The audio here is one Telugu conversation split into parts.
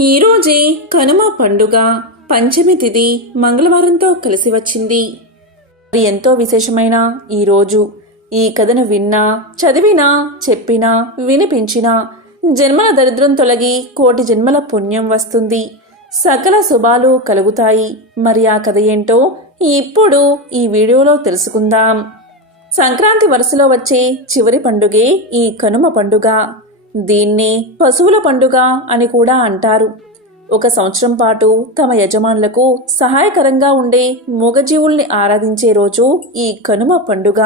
ఈరోజే కనుమ పండుగ పంచమి తిథి మంగళవారంతో కలిసి వచ్చింది. మరి ఎంతో విశేషమైన ఈరోజు ఈ కథను విన్నా, చదివినా, చెప్పినా, వినిపించినా జన్మల దరిద్రం తొలగి కోటి జన్మల పుణ్యం వస్తుంది, సకల శుభాలు కలుగుతాయి. మరి ఆ కథ ఏంటో ఇప్పుడు ఈ వీడియోలో తెలుసుకుందాం. సంక్రాంతి వరుసలో వచ్చే చివరి పండుగే ఈ కనుమ పండుగ. దీన్ని పశువుల పండుగ అని కూడా అంటారు. ఒక సంవత్సరం పాటు తమ యజమానులకు సహాయకరంగా ఉండే మూగజీవుల్ని ఆరాధించే రోజు ఈ కనుమ పండుగ.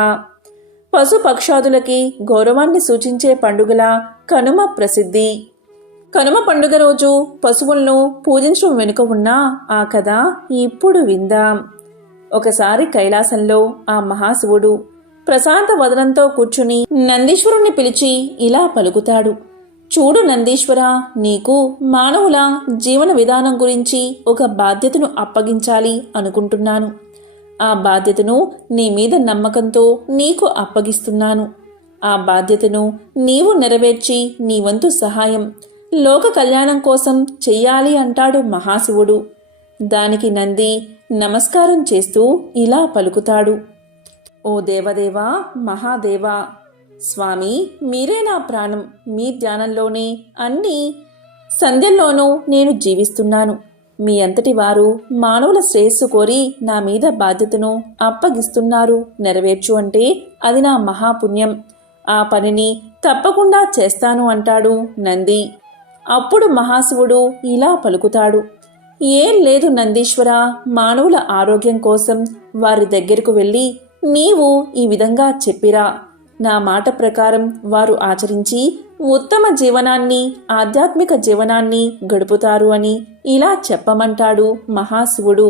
పశు పక్షాదులకి గౌరవాన్ని సూచించే పండుగల కనుమ ప్రసిద్ధి. కనుమ పండుగ రోజు పశువులను పూజించడం వెనుక ఉన్న ఆ కథ ఇప్పుడు విందాం. ఒకసారి కైలాసంలో ఆ మహాశివుడు ప్రశాంత వదనంతో కూర్చుని నందీశ్వరుణ్ణి పిలిచి ఇలా పలుకుతాడు. చూడు నందీశ్వర, నీకు మానవుల జీవన విధానం గురించి ఒక బాధ్యతను అప్పగించాలి అనుకుంటున్నాను. ఆ బాధ్యతను నీ మీద నమ్మకంతో నీకు అప్పగిస్తున్నాను. ఆ బాధ్యతను నీవు నెరవేర్చి నీ వంతు సహాయం లోక కళ్యాణం కోసం చెయ్యాలి అంటాడు మహాశివుడు. దానికి నంది నమస్కారం చేస్తూ ఇలా పలుకుతాడు. ఓ దేవదేవా, మహాదేవా, స్వామి, మీరే నా ప్రాణం. మీ ధ్యానంలోనే అన్ని సంధ్యల్లోనూ నేను జీవిస్తున్నాను. మీ అంతటి వారు మానవుల శ్రేయస్సు కోరి నా మీద బాధ్యతను అప్పగిస్తున్నారు. నెరవేర్చు అంటే అది నా మహాపుణ్యం. ఆ పనిని తప్పకుండా చేస్తాను అంటాడు నంది. అప్పుడు మహాశివుడు ఇలా పలుకుతాడు. ఏం లేదు నందీశ్వర, మానవుల ఆరోగ్యం కోసం వారి దగ్గరకు వెళ్ళి నీవు ఈ విధంగా చెప్పిరా. నా మాట ప్రకారం వారు ఆచరించి ఉత్తమ జీవనాన్ని, ఆధ్యాత్మిక జీవనాన్ని గడుపుతారు అని ఇలా చెప్పమంటాడు మహాశివుడు.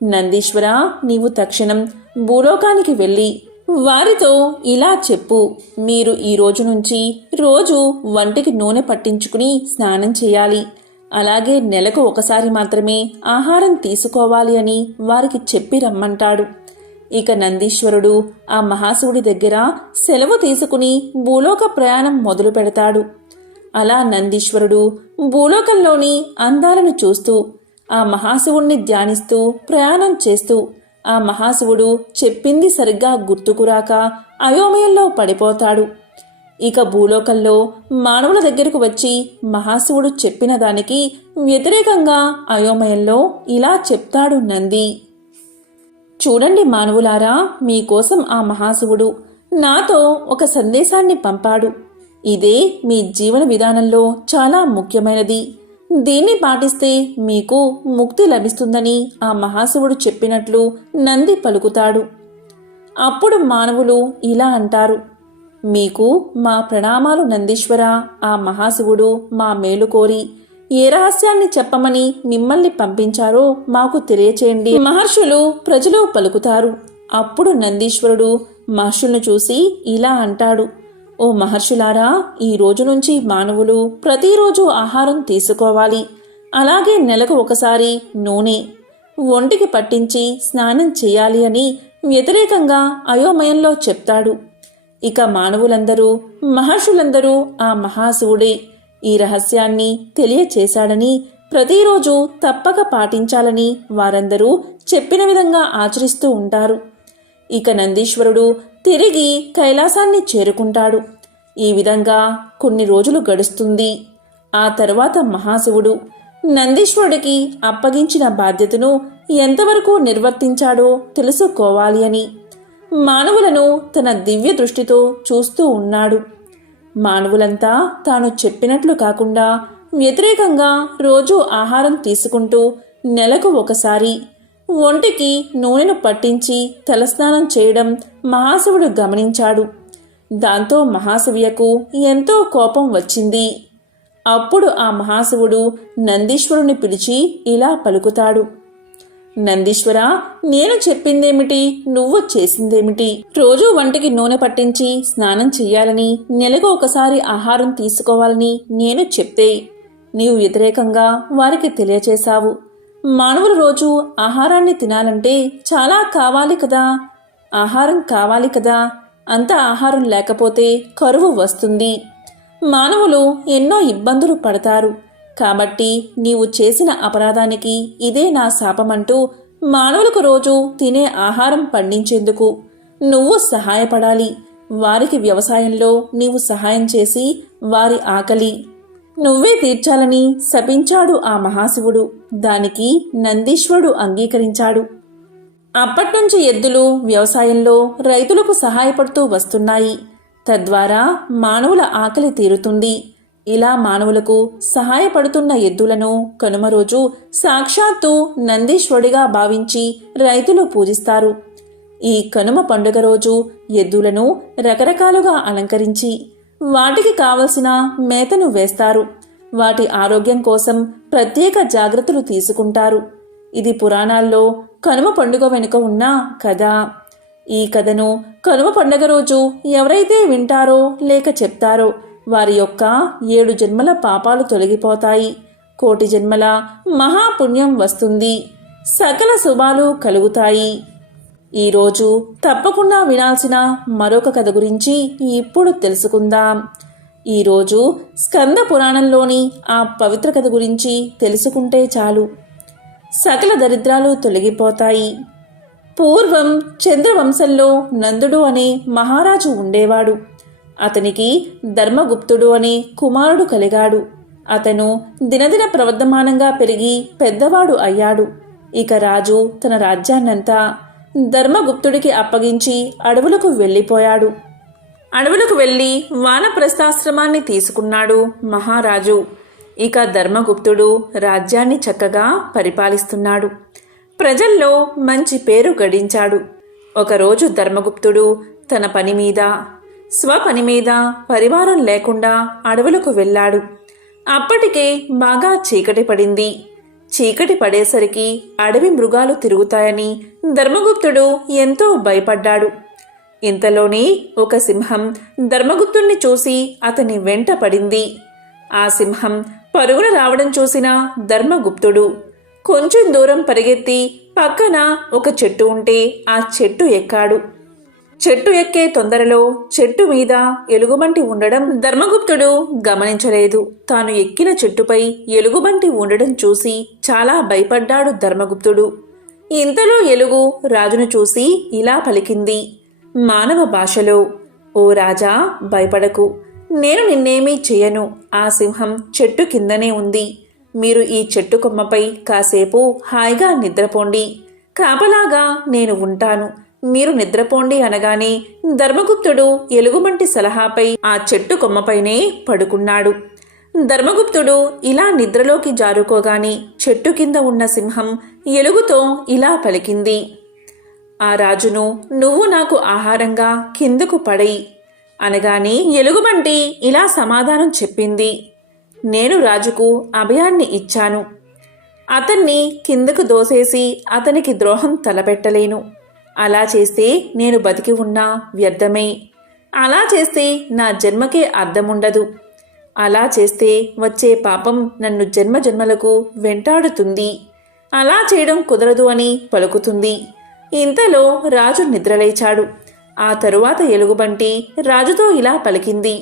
నందీశ్వర, నీవు తక్షణం భూలోకానికి వెళ్ళి వారితో ఇలా చెప్పు. మీరు ఈ రోజు నుంచి రోజు వంటికి నూనె పట్టించుకుని స్నానం చేయాలి. అలాగే నెలకు ఒకసారి మాత్రమే ఆహారం తీసుకోవాలి అని వారికి చెప్పి రమ్మంటాడు. ఇక నందీశ్వరుడు ఆ మహాశివుడి దగ్గర సెలవు తీసుకుని భూలోక ప్రయాణం మొదలు పెడతాడు. అలా నందీశ్వరుడు భూలోకంలోని అందాలను చూస్తూ ఆ మహాశివుణ్ణి ధ్యానిస్తూ ప్రయాణం చేస్తూ ఆ మహాశివుడు చెప్పింది సరిగ్గా గుర్తుకురాక అయోమయంలో పడిపోతాడు. ఇక భూలోకంలో మానవుల దగ్గరకు వచ్చి మహాశివుడు చెప్పిన దానికి వ్యతిరేకంగా అయోమయంలో ఇలా చెప్తాడు నంది. చూడండి మానవులారా, మీకోసం ఆ మహాశివుడు నాతో ఒక సందేశాన్ని పంపాడు. ఇదే మీ జీవన విధానంలో చాలా ముఖ్యమైనది. దీన్ని పాటిస్తే మీకు ముక్తి లభిస్తుందని ఆ మహాశివుడు చెప్పినట్లు నంది పలుకుతాడు. అప్పుడు మానవులు ఇలా అంటారు. మీకు మా ప్రణామాలు నందీశ్వర. ఆ మహాశివుడు మా మేలు కోరి ఏ రహస్యాన్ని చెప్పమని మిమ్మల్ని పంపించారో మాకు తెలియచేయండి. మహర్షులు, ప్రజలు పలుకుతారు. అప్పుడు నందీశ్వరుడు మహర్షులను చూసి ఇలా అంటాడు. ఓ మహర్షులారా, ఈ రోజు నుంచి మానవులు ప్రతిరోజు ఆహారం తీసుకోవాలి. అలాగే నెలకు ఒకసారి నూనె ఒంటికి పట్టించి స్నానం చేయాలి అని వ్యతిరేకంగా అయోమయంలో చెప్తాడు. ఇక మానవులందరూ, మహర్షులందరూ ఆ మహాశివుడే ఈ రహస్యాన్ని తెలియచేశాడని, ప్రతిరోజు తప్పక పాటించాలని వారందరూ చెప్పిన విధంగా ఆచరిస్తూ ఉంటారు. ఇక నందీశ్వరుడు తిరిగి కైలాసాన్ని చేరుకుంటాడు. ఈ విధంగా కొన్ని రోజులు గడుస్తుంది. ఆ తరువాత మహాశివుడు నందీశ్వరుడికి అప్పగించిన బాధ్యతను ఎంతవరకు నిర్వర్తించాడో తెలుసుకోవాలి అని మానవులను తన దివ్య దృష్టితో చూస్తూ ఉన్నాడు. మానవులంతా తాను చెప్పినట్లు కాకుండా వ్యతిరేకంగా రోజూ ఆహారం తీసుకుంటూ నెలకు ఒకసారి ఒంటికి నూనెను పట్టించి తలస్నానం చేయడం మహాశివుడు గమనించాడు. దాంతో మహాశివుయకు ఎంతో కోపం వచ్చింది. అప్పుడు ఆ మహాశివుడు నందీశ్వరుని పిలిచి ఇలా పలుకుతాడు. నందీశ్వర, నేను చెప్పిందేమిటి, నువ్వు చేసిందేమిటి? రోజూ వంటికి నూనె పట్టించి స్నానం చెయ్యాలని, నెలకు ఒకసారి ఆహారం తీసుకోవాలని నేను చెప్తే నీవు వ్యతిరేకంగా వారికి తెలియచేశావు. మానవులు రోజు ఆహారాన్ని తినాలంటే చాలా కావాలి కదా, ఆహారం కావాలి కదా. అంత ఆహారం లేకపోతే కరువు వస్తుంది. మానవులు ఎన్నో ఇబ్బందులు పడతారు. కాబట్టి నీవు చేసిన అపరాధానికి ఇదే నా శాపమంటూ మానవులకు రోజు తినే ఆహారం పండించేందుకు నువ్వు సహాయపడాలి. వారికి వ్యవసాయంలో నీవు సహాయం చేసి వారి ఆకలి నువ్వే తీర్చాలని శపించాడు ఆ మహాశివుడు. దానికి నందీశ్వరుడు అంగీకరించాడు. అప్పట్నుంచి ఎద్దులు వ్యవసాయంలో రైతులకు సహాయపడుతూ వస్తున్నాయి. తద్వారా మానవుల ఆకలి తీరుతుంది. ఇలా మానవులకు సహాయపడుతున్న ఎద్దులను కనుమ రోజు సాక్షాత్తు నందీశ్వరుడిగా భావించి రైతులు పూజిస్తారు. ఈ కనుమ పండుగ రోజు ఎద్దులను రకరకాలుగా అలంకరించి వాటికి కావలసిన మేతను వేస్తారు. వాటి ఆరోగ్యం కోసం ప్రత్యేక జాగ్రత్తలు తీసుకుంటారు. ఇది పురాణాల్లో కనుమ పండుగ వెనుక ఉన్న కథ. ఈ కథను కనుమ పండుగ రోజు ఎవరైతే వింటారో లేక చెప్తారో వారి యొక్క 7 జన్మల పాపాలు తొలగిపోతాయి. 1 కోటి జన్మల మహాపుణ్యం వస్తుంది. సకల శుభాలు కలుగుతాయి. ఈరోజు తప్పకుండా వినాల్సిన మరొక కథ గురించి ఇప్పుడు తెలుసుకుందాం. ఈరోజు స్కంద పురాణంలోని ఆ పవిత్ర కథ గురించి తెలుసుకుంటే చాలు, సకల దరిద్రాలు తొలగిపోతాయి. పూర్వం చంద్రవంశంలో నందుడు అనే మహారాజు ఉండేవాడు. అతనికి ధర్మగుప్తుడు అనే కుమారుడు కలిగాడు. అతను దినదిన ప్రవర్ధమానంగా పెరిగి పెద్దవాడు అయ్యాడు. ఇక రాజు తన రాజ్యాన్నంతా ధర్మగుప్తుడికి అప్పగించి అడవులకు వెళ్ళిపోయాడు. అడవులకు వెళ్ళి వానప్రస్థాశ్రమాన్ని తీసుకున్నాడు మహారాజు. ఇక ధర్మగుప్తుడు రాజ్యాన్ని చక్కగా పరిపాలిస్తున్నాడు. ప్రజల్లో మంచి పేరు గడించాడు. ఒకరోజు ధర్మగుప్తుడు తన పని మీద స్వపని మీద పరివారం లేకుండా అడవులకు వెళ్ళాడు. అప్పటికే బాగా చీకటి పడింది. చీకటి పడేసరికి అడవి మృగాలు తిరుగుతాయని ధర్మగుప్తుడు ఎంతో భయపడ్డాడు. ఇంతలోనే ఒక సింహం ధర్మగుప్తుణ్ణి చూసి అతని వెంట పడింది. ఆ సింహం పరుగున రావడం చూసిన ధర్మగుప్తుడు కొంచెం దూరం పరిగెత్తి పక్కన ఒక చెట్టు ఉంటే ఆ చెట్టు ఎక్కాడు. చెట్టు ఎక్కే తొందరలో చెట్టు మీద ఎలుగుబంటి ఉండడం ధర్మగుప్తుడు గమనించలేదు. తాను ఎక్కిన చెట్టుపై ఎలుగుబంటి ఉండడం చూసి చాలా భయపడ్డాడు ధర్మగుప్తుడు. ఇంతలో ఎలుగు రాజును చూసి ఇలా పలికింది మానవ భాషలో, ఓ రాజా, భయపడకు, నేను నిన్నేమీ చెయ్యను. ఆ సింహం చెట్టు కిందనే ఉంది. మీరు ఈ చెట్టు కొమ్మపై కాసేపు హాయిగా నిద్రపోండి. కాపలాగా నేను ఉంటాను. మీరు నిద్రపోండి అనగానే ధర్మగుప్తుడు ఎలుగుబంటి సలహాపై ఆ చెట్టు కొమ్మపైనే పడుకున్నాడు. ధర్మగుప్తుడు ఇలా నిద్రలోకి జారుకోగానే చెట్టు కింద ఉన్న సింహం ఎలుగుతో ఇలా పలికింది, ఆ రాజును నువ్వు నాకు ఆహారంగా కిందకు పడేయి అనగానే ఎలుగుబంటి ఇలా సమాధానం చెప్పింది, నేను రాజుకు అభయాన్ని ఇచ్చాను. అతన్ని కిందకు దోసేసి అతనికి ద్రోహం తలపెట్టలేను. అలా చేస్తే నేను బతికి ఉన్నా వ్యర్థమే. అలా చేస్తే నా జన్మకే అర్థముండదు. అలా చేస్తే వచ్చే పాపం నన్ను జన్మజన్మలకు వెంటాడుతుంది. అలా చేయడం కుదరదు అని పలుకుతుంది. ఇంతలో రాజు నిద్రలేచాడు. ఆ తరువాత ఎలుగుబంటి రాజుతో ఇలా పలికింది,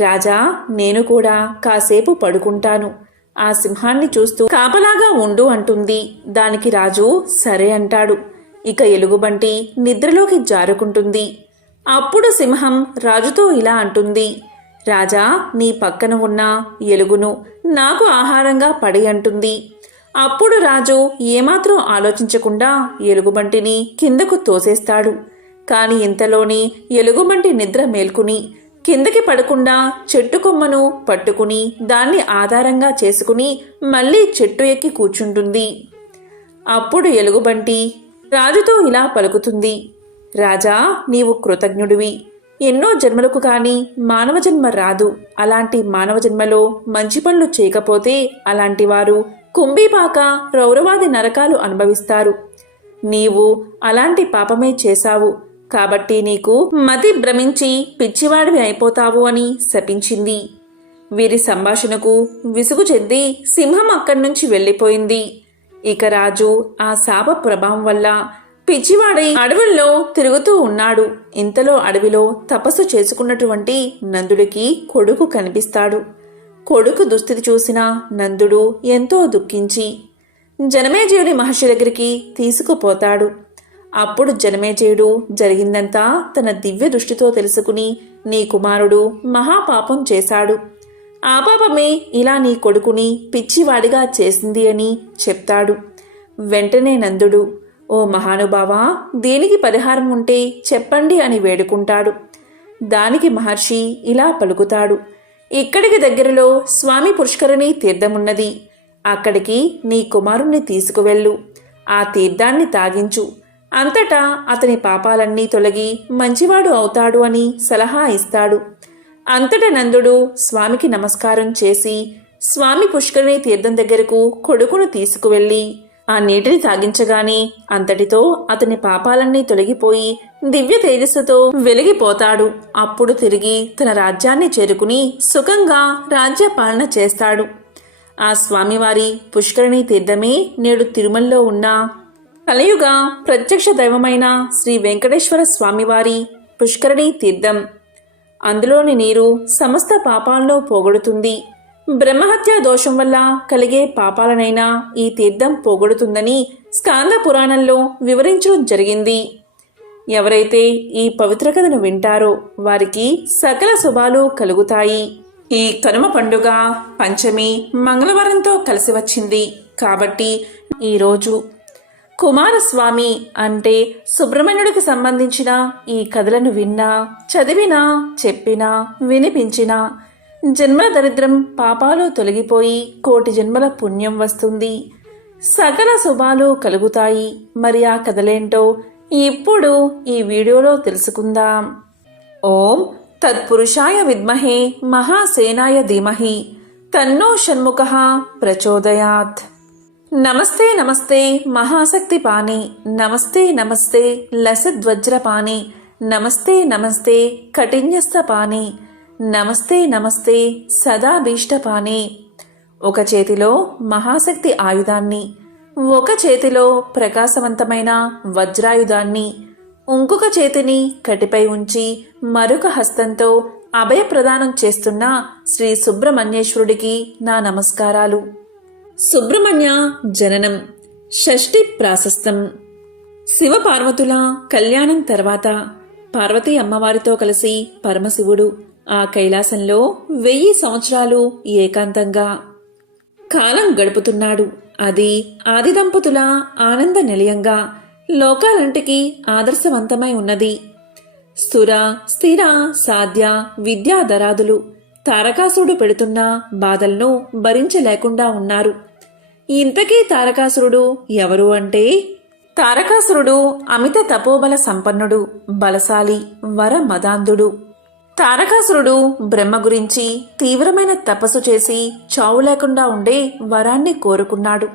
రాజా, నేను కూడా కాసేపు పడుకుంటాను. ఆ సింహాన్ని చూస్తూ కాపలాగా ఉండు అంటుంది. దానికి రాజు సరే అంటాడు. ఇక ఎలుగుబంటి నిద్రలోకి జారుకుంటుంది. అప్పుడు సింహం రాజుతో ఇలా అంటుంది, రాజా, నీ పక్కన ఉన్న ఎలుగును నాకు ఆహారంగా పడి అంటుంది. అప్పుడు రాజు ఏమాత్రం ఆలోచించకుండా ఎలుగుబంటిని కిందకు తోసేస్తాడు. కాని ఇంతలోని ఎలుగుబంటి నిద్ర మేల్కుని కిందకి పడకుండా చెట్టు కొమ్మను పట్టుకుని దాన్ని ఆధారంగా చేసుకుని మళ్ళీ చెట్టు ఎక్కి కూర్చుంటుంది. అప్పుడు ఎలుగుబంటి రాజుతో ఇలా పలుకుతుంది, రాజా, నీవు కృతజ్ఞుడివి. ఎన్నో జన్మలకు కాని మానవ జన్మ రాదు. అలాంటి మానవ జన్మలో మంచి పనులు చేయకపోతే అలాంటి వారు కుంభీపాక రౌరవాది నరకాలు అనుభవిస్తారు. నీవు అలాంటి పాపమే చేశావు కాబట్టి నీకు మతి భ్రమించి పిచ్చివాడివి అయిపోతావు అని శపించింది. వీరి సంభాషణకు విసుగు చెంది సింహం అక్కడి నుంచి వెళ్ళిపోయింది. ఇక రాజు ఆ శాప ప్రభావం వల్ల పిచ్చివాడై అడవుల్లో తిరుగుతూ ఉన్నాడు. ఇంతలో అడవిలో తపస్సు చేసుకున్నటువంటి నందుడికి కొడుకు కనిపిస్తాడు. కొడుకు దుస్థితి చూసిన నందుడు ఎంతో దుఃఖించి జనమేజయుడి మహర్షి దగ్గరికి తీసుకుపోతాడు. అప్పుడు జనమేజయుడు జరిగిందంతా తన దివ్య దృష్టితో తెలుసుకుని, నీ కుమారుడు మహాపాపం చేశాడు. ఆ పాపమే ఇలా నీ కొడుకుని పిచ్చివాడిగా చేసింది అని చెప్తాడు. వెంటనే నందుడు, ఓ మహానుభావా, దీనికి పరిహారం ఉంటే చెప్పండి అని వేడుకుంటాడు. దానికి మహర్షి ఇలా పలుకుతాడు, ఇక్కడికి దగ్గరలో స్వామి పుష్కరిణి తీర్థమున్నది. అక్కడికి నీ కుమారుణ్ణి తీసుకువెళ్ళు. ఆ తీర్థాన్ని తాగించు. అంతటా అతని పాపాలన్నీ తొలగి మంచివాడు అవుతాడు అని సలహా ఇస్తాడు. అంతటా నందుడు స్వామికి నమస్కారం చేసి స్వామి పుష్కరిణి తీర్థం దగ్గరకు కొడుకును తీసుకువెళ్ళి ఆ నీటిని తాగించగానే అంతటితో అతని పాపాలన్నీ తొలగిపోయి దివ్య తేజస్సుతో వెలిగిపోతాడు. అప్పుడు తిరిగి తన రాజ్యాన్ని చేరుకుని సుఖంగా రాజ్యపాలన చేస్తాడు. ఆ స్వామివారి పుష్కరిణి తీర్థమే నేడు తిరుమలలో ఉన్న కలియుగ ప్రత్యక్ష దైవమైన శ్రీ వెంకటేశ్వర స్వామివారి పుష్కరిణి తీర్థం. అందులోని నీరు సమస్త పాపాలను పోగొడుతుంది. బ్రహ్మహత్య దోషం వల్ల కలిగే పాపాలనైనా ఈ తీర్థం పోగొడుతుందని స్కాంద పురాణంలో వివరించడం జరిగింది. ఎవరైతే ఈ పవిత్ర కథను వింటారో వారికి సకల శుభాలు కలుగుతాయి. ఈ కనుమ పండుగ పంచమి మంగళవారంతో కలిసి వచ్చింది కాబట్టి ఈరోజు కుమారస్వామి అంటే సుబ్రహ్మణ్యుడికి సంబంధించిన ఈ కథలను విన్నా, చదివినా, చెప్పినా, వినిపించినా జన్మల దరిద్రం పాపాలు తొలగిపోయి కోటి జన్మల పుణ్యం వస్తుంది. సకల శుభాలు కలుగుతాయి. మరి ఆ కథలేంటో ఇప్పుడు ఈ వీడియోలో తెలుసుకుందాం. ఓం తత్పురుషాయ విద్మహే మహాసేనాయ ధీమహి తన్నో షణ్ముఖః ప్రచోదయాత్. నమస్తే నమస్తే మహాశక్తి పాని, నమస్తే నమస్తే లసద్వజ్ర పాని, నమస్తే నమస్తే కఠిన్యస్థ పాని, నమస్తే నమస్తే సదాభీష్ట పాని. ఒక చేతిలో మహాశక్తి ఆయుధాన్ని, ఒక చేతిలో ప్రకాశవంతమైన వజ్రాయుధాన్ని, ఇంకొక చేతిని కటిపై ఉంచి మరొక హస్తంతో అభయ ప్రదానం చేస్తున్న శ్రీ సుబ్రహ్మణ్యేశ్వరుడికి నా నమస్కారాలు. సుబ్రహ్మణ్య జననం షష్ఠి ప్రాశస్తం. శివపార్వతుల కళ్యాణం తర్వాత పార్వతీ అమ్మవారితో కలిసి పరమశివుడు ఆ కైలాసంలో 1000 సంవత్సరాలు ఏకాంతంగా కాలం గడుపుతున్నాడు. అది ఆది దంపతుల ఆనంద నిలయంగా లోకాలంటికి ఆదర్శవంతమై ఉన్నది. స్థుర స్థిర సాధ్య విద్యాధరాదులు తారకాసురుడు పెడుతున్న బాధలను భరించలేకుండా ఉన్నారు. ఇంతకీ తారకాసురుడు ఎవరు అంటే, తారకాసురుడు అమిత తపోబల సంపన్నుడు, బలశాలి, వర మదాంధుడు. తారకాసురుడు బ్రహ్మ గురించి తీవ్రమైన తపస్సు చేసి చావు లేకుండా ఉండే వరాన్ని కోరుకున్నాడు.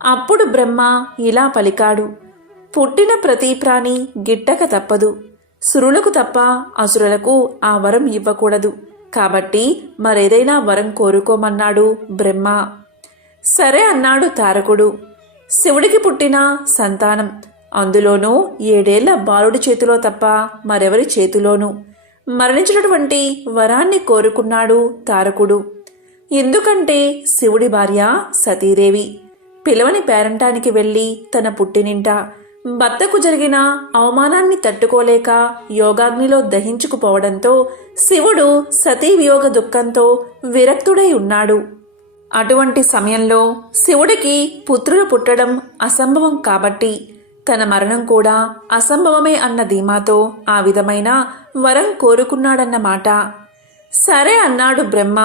అప్పుడు బ్రహ్మ ఇలా పలికాడు, పుట్టిన ప్రతి ప్రాణి గిట్టక తప్పదు. సురులకు తప్ప అసురులకు ఆ వరం ఇవ్వకూడదు. కాబట్టి మరేదైనా వరం కోరుకోమన్నాడు బ్రహ్మ. సరే అన్నాడు తారకుడు. శివుడికి పుట్టిన సంతానం, అందులోనూ 7 ఏళ్ల బాలుడి చేతిలో తప్ప మరెవరి చేతిలోనూ మరణించినటువంటి వరాన్ని కోరుకున్నాడు తారకుడు. ఎందుకంటే శివుడి భార్య సతీదేవి పిలవని పేరంటానికి వెళ్లి తన పుట్టినింట భర్తకు జరిగిన అవమానాన్ని తట్టుకోలేక యోగాగ్నిలో దహించుకుపోవడంతో శివుడు సతీ వియోగ దుఃఖంతో విరక్తుడై ఉన్నాడు. అటువంటి సమయంలో శివుడికి పుత్రులు పుట్టడం అసంభవం కాబట్టి తన మరణం కూడా అసంభవమే అన్న ధీమాతో ఆ విధమైన వరం కోరుకున్నాడన్నమాట. సరే అన్నాడు బ్రహ్మ.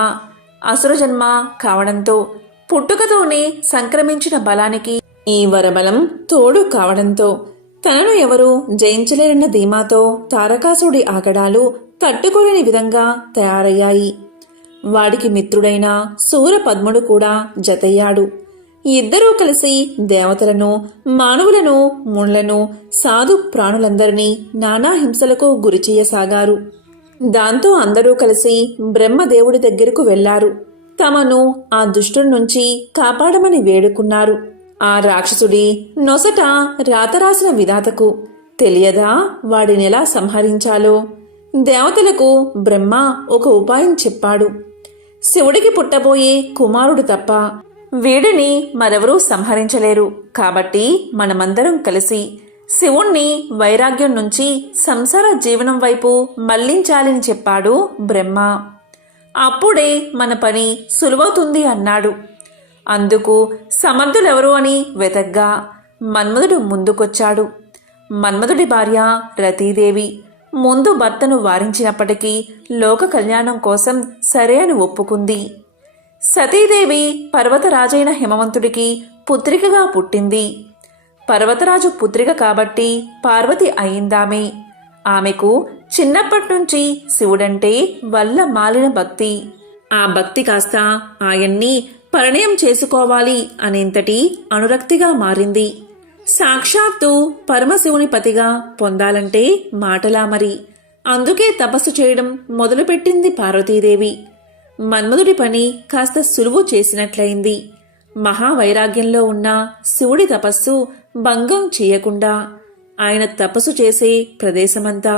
అసురజన్మ కావడంతో పుట్టుకతోనే సంక్రమించిన బలానికి ఈ వరబలం తోడు కావడంతో తనను ఎవరూ జయించలేరన్న ధీమాతో తారకాసుడి ఆగడాలు తట్టుకోలేని విధంగా తయారయ్యాయి. వాడికి మిత్రుడైన సూరపద్ముడు కూడా జతయ్యాడు. ఇద్దరూ కలిసి దేవతలను, మానవులను, మునులను, సాధు ప్రాణులందరినీ నానా హింసలకు గురిచేయసాగారు. దాంతో అందరూ కలిసి బ్రహ్మదేవుడి దగ్గరకు వెళ్లారు. తమను ఆ దుష్టుడి నుంచి కాపాడమని వేడుకున్నారు. ఆ రాక్షసుడి నొసట రాతరాసిన విధాతకు తెలియదా వాడినెలా సంహరించాలో? దేవతలకు బ్రహ్మ ఒక ఉపాయం చెప్పాడు. శివుడికి పుట్టబోయే కుమారుడు తప్ప వీడిని మరెవరూ సంహరించలేరు. కాబట్టి మనమందరం కలిసి శివుణ్ణి వైరాగ్యం నుంచి సంసార జీవనం వైపు మళ్లించాలని చెప్పాడు బ్రహ్మ. అప్పుడే మన పని సులువవుతుంది అన్నాడు. అందుకు సమర్థులెవరు అని వెతగ్గా మన్మధుడు ముందుకొచ్చాడు. మన్మధుడి భార్య రతీదేవి ముందు భర్తను వారించినప్పటికీ లోక కళ్యాణం కోసం సరే అని ఒప్పుకుంది. సతీదేవి పర్వతరాజైన హిమవంతుడికి పుత్రికగా పుట్టింది. పర్వతరాజు పుత్రిక కాబట్టి పార్వతి అయిందామె. ఆమెకు చిన్నప్పటినుంచి శివుడంటే వల్ల మాలిన భక్తి. ఆ భక్తి కాస్త ఆయన్ని పరిణయం చేసుకోవాలి అనేంతటి అనురక్తిగా మారింది. సాక్షాత్తు పరమశివుని పతిగా పొందాలంటే మాటలా మరి. అందుకే తపస్సు చేయడం మొదలుపెట్టింది పార్వతీదేవి. మన్మధుడి పని కాస్త సులువు చేసినట్లయింది. మహావైరాగ్యంలో ఉన్న శివుడి తపస్సు భంగం చేయకుండా ఆయన తపస్సు చేసే ప్రదేశమంతా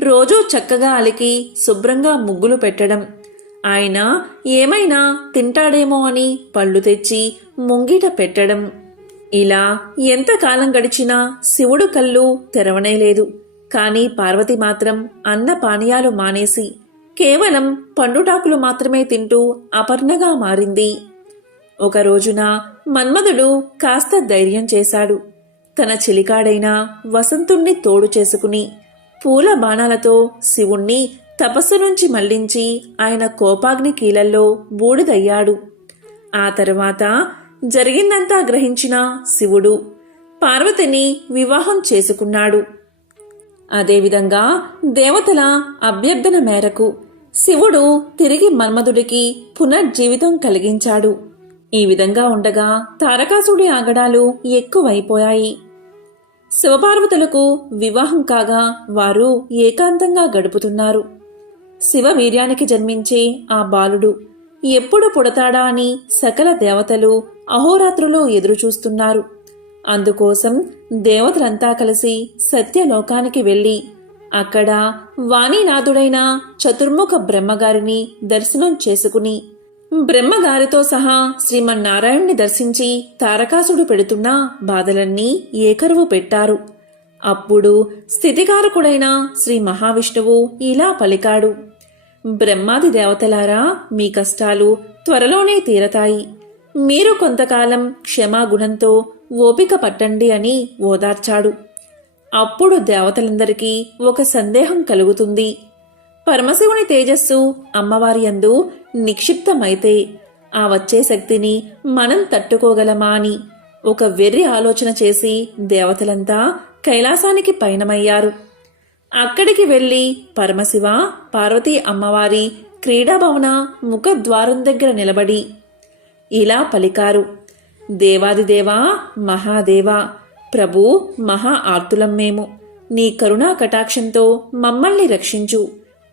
రోజూ చక్కగా అలికి శుభ్రంగా ముగ్గులు పెట్టడం, ఆయన ఏమైనా తింటాడేమో అని పళ్ళు తెచ్చి ముంగిట పెట్టడం. ఇలా ఎంతకాలం గడిచినా శివుడు కళ్ళు తెరవనేలేదు. కాని పార్వతి మాత్రం అన్న పానీయాలు మానేసి కేవలం పండుటాకులు మాత్రమే తింటూ అపర్ణగా మారింది. ఒక రోజున మన్మధుడు కాస్త ధైర్యం చేశాడు. తన చిలికాడైన వసంతుణ్ణి తోడు చేసుకుని పూల బాణాలతో శివుణ్ణి తపస్సు నుంచి మళ్లించి ఆయన కోపాగ్ని కీలల్లో బూడిదయ్యాడు. ఆ తర్వాత జరిగిందంతా గ్రహించిన శివుడు పార్వతిని వివాహం చేసుకున్నాడు. అదేవిధంగా దేవతల అభ్యర్థన మేరకు శివుడు తిరిగి మన్మధుడికి పునర్జీవితం కలిగించాడు. ఈ విధంగా ఉండగా తారకాసుడి ఆగడాలు ఎక్కువైపోయాయి. శివపార్వతులకు వివాహం కాగా వారు ఏకాంతంగా గడుపుతున్నారు. శివ వీర్యానికి జన్మించే ఆ బాలుడు ఎప్పుడు పుడతాడా అని సకల దేవతలు అహోరాత్రులు ఎదురుచూస్తున్నారు. అందుకోసం దేవతలంతా కలిసి సత్యలోకానికి వెళ్లి అక్కడ వాణీనాథుడైన చతుర్ముఖ బ్రహ్మగారిని దర్శనం చేసుకుని బ్రహ్మగారితో సహా శ్రీమన్నారాయణ్ణి దర్శించి తారకాసుడు పెడుతున్న బాధలన్నీ ఏకరువు పెట్టారు. అప్పుడు స్థితికారకుడైన శ్రీ మహావిష్ణువు ఇలా పలికాడు: బ్రహ్మాది దేవతలారా, మీ కష్టాలు త్వరలోనే తీరతాయి. మీరు కొంతకాలం క్షమాగుణంతో ఓపిక పట్టండి అని ఓదార్చాడు. అప్పుడు దేవతలందరికీ ఒక సందేహం కలుగుతుంది. పరమశివుని తేజస్సు అమ్మవారి యందు నిక్షిప్తమైతే ఆ వచ్చే శక్తిని మనం తట్టుకోగలమా అని ఒక వెర్రి ఆలోచన చేసి దేవతలంతా కైలాసానికి పయనమయ్యారు. అక్కడికి వెళ్లి పరమశివ పార్వతీ అమ్మవారి క్రీడాభవన ముఖద్వారం దగ్గర నిలబడి ఇలా పలికారు: దేవాదిదేవా, మహాదేవా, ప్రభు, మహా ఆర్తులం మేము. నీ కరుణా కటాక్షంతో మమ్మల్ని రక్షించు.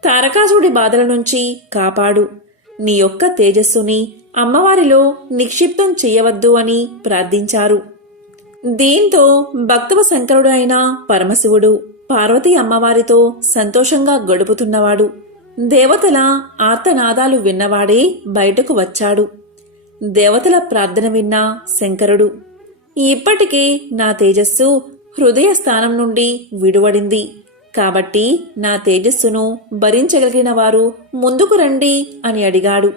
తారకాసుడి బాధల నుంచి కాపాడు. నీ యొక్క తేజస్సుని అమ్మవారిలో నిక్షిప్తం చెయ్యవద్దు అని ప్రార్థించారు. దీంతో భక్తవ శంకరుడు అయిన పరమశివుడు పార్వతీ అమ్మవారితో సంతోషంగా గడుపుతున్నవాడు. దేవతల ఆర్తనాదాలు విన్నవాడే బయటకు వచ్చాడు. దేవతల ప్రార్థన విన్న శంకరుడు, ఇప్పటికే నా తేజస్సు హృదయ స్థానం నుండి విడువడింది. కాబట్టి నా తేజస్సును భరించగలిగిన వారు ముందుకు రండి అని అడిగాడు.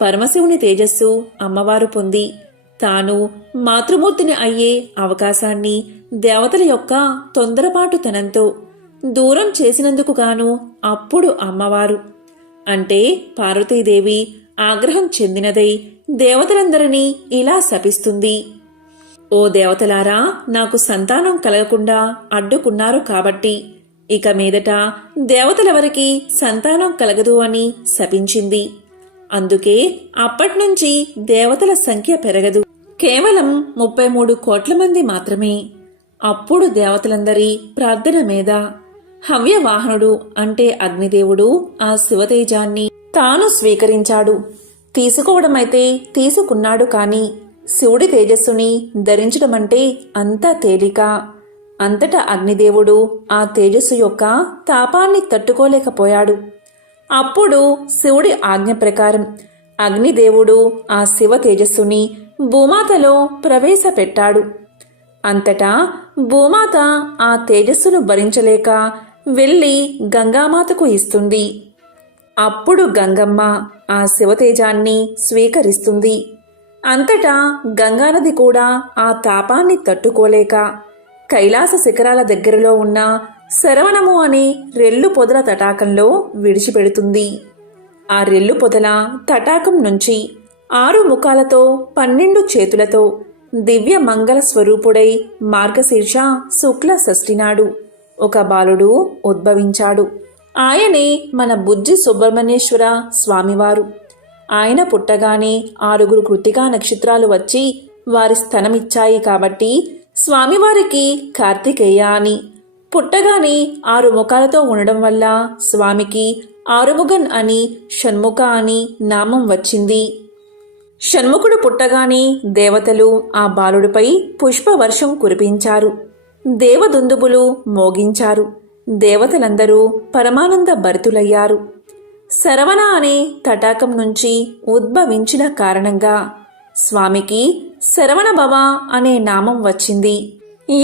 పరమశివుని తేజస్సు అమ్మవారు పొంది తాను మాతృమూర్తిని అయ్యే అవకాశాన్ని దేవతల యొక్క తొందరపాటుతనంతో దూరం చేసినందుకు గాను అప్పుడు అమ్మవారు అంటే పార్వతీదేవి ఆగ్రహం చెందినదై దేవతలందరినీ ఇలా శపిస్తుంది: ఓ దేవతలారా, నాకు సంతానం కలగకుండా అడ్డుకున్నారు కాబట్టి ఇక మీదట దేవతలెవరికి సంతానం కలగదు అని శపించింది. అందుకే అప్పట్నుంచి దేవతల సంఖ్య పెరగదు. కేవలం 33 కోట్ల మంది మాత్రమే. అప్పుడు దేవతలందరి ప్రార్థన మీద హవ్యవాహనుడు అంటే అగ్నిదేవుడు ఆ శివతేజాన్ని తాను స్వీకరించాడు. తీసుకోవడమైతే తీసుకున్నాడు కాని శివుడి తేజస్సుని ధరించడమంటే అంతా తేలిక. అంతటా అగ్నిదేవుడు ఆ తేజస్సు యొక్క తాపాన్ని తట్టుకోలేకపోయాడు. అప్పుడు శివుడి ఆజ్ఞ ప్రకారం అగ్నిదేవుడు ఆ శివ తేజస్సుని భూమాతలో ప్రవేశపెట్టాడు. అంతటా భూమాత ఆ తేజస్సును భరించలేక వెళ్ళి గంగామాతకు ఇస్తుంది. అప్పుడు గంగమ్మ ఆ శివతేజాన్ని స్వీకరిస్తుంది. అంతటా గంగానది కూడా ఆ తాపాన్ని తట్టుకోలేక కైలాస శిఖరాల దగ్గరలో ఉన్న శరవణము అనే రెల్లు పొదల తటాకంలో విడిచిపెడుతుంది. ఆ రెల్లు పొదల తటాకం నుంచి 6 ముఖాలతో 12 చేతులతో దివ్య మంగళ స్వరూపుడై మార్గశీర్ష శుక్ల షష్ఠి నాడు ఒక బాలుడు ఉద్భవించాడు. ఆయనే మన బుజ్జి సుబ్రహ్మణ్యేశ్వర స్వామివారు. ఆయన పుట్టగానే 6 కృత్తికా నక్షత్రాలు వచ్చి వారి స్థనమిచ్చాయి కాబట్టి స్వామివారికి కార్తికేయ అని, పుట్టగానే 6 ముఖాలతో ఉండడం వల్ల స్వామికి ఆరుముగన్ అని, షణ్ముఖ అని నామం వచ్చింది. షణ్ముఖుడు పుట్టగానే దేవతలు ఆ బాలుడిపై పుష్పవర్షం కురిపించారు. దేవదుందుబులు మోగించారు. దేవతలందరూ పరమానంద భరితులయ్యారు. శరవణ అనే తటాకం నుంచి ఉద్భవించిన కారణంగా స్వామికి శరవణభవ అనే నామం వచ్చింది.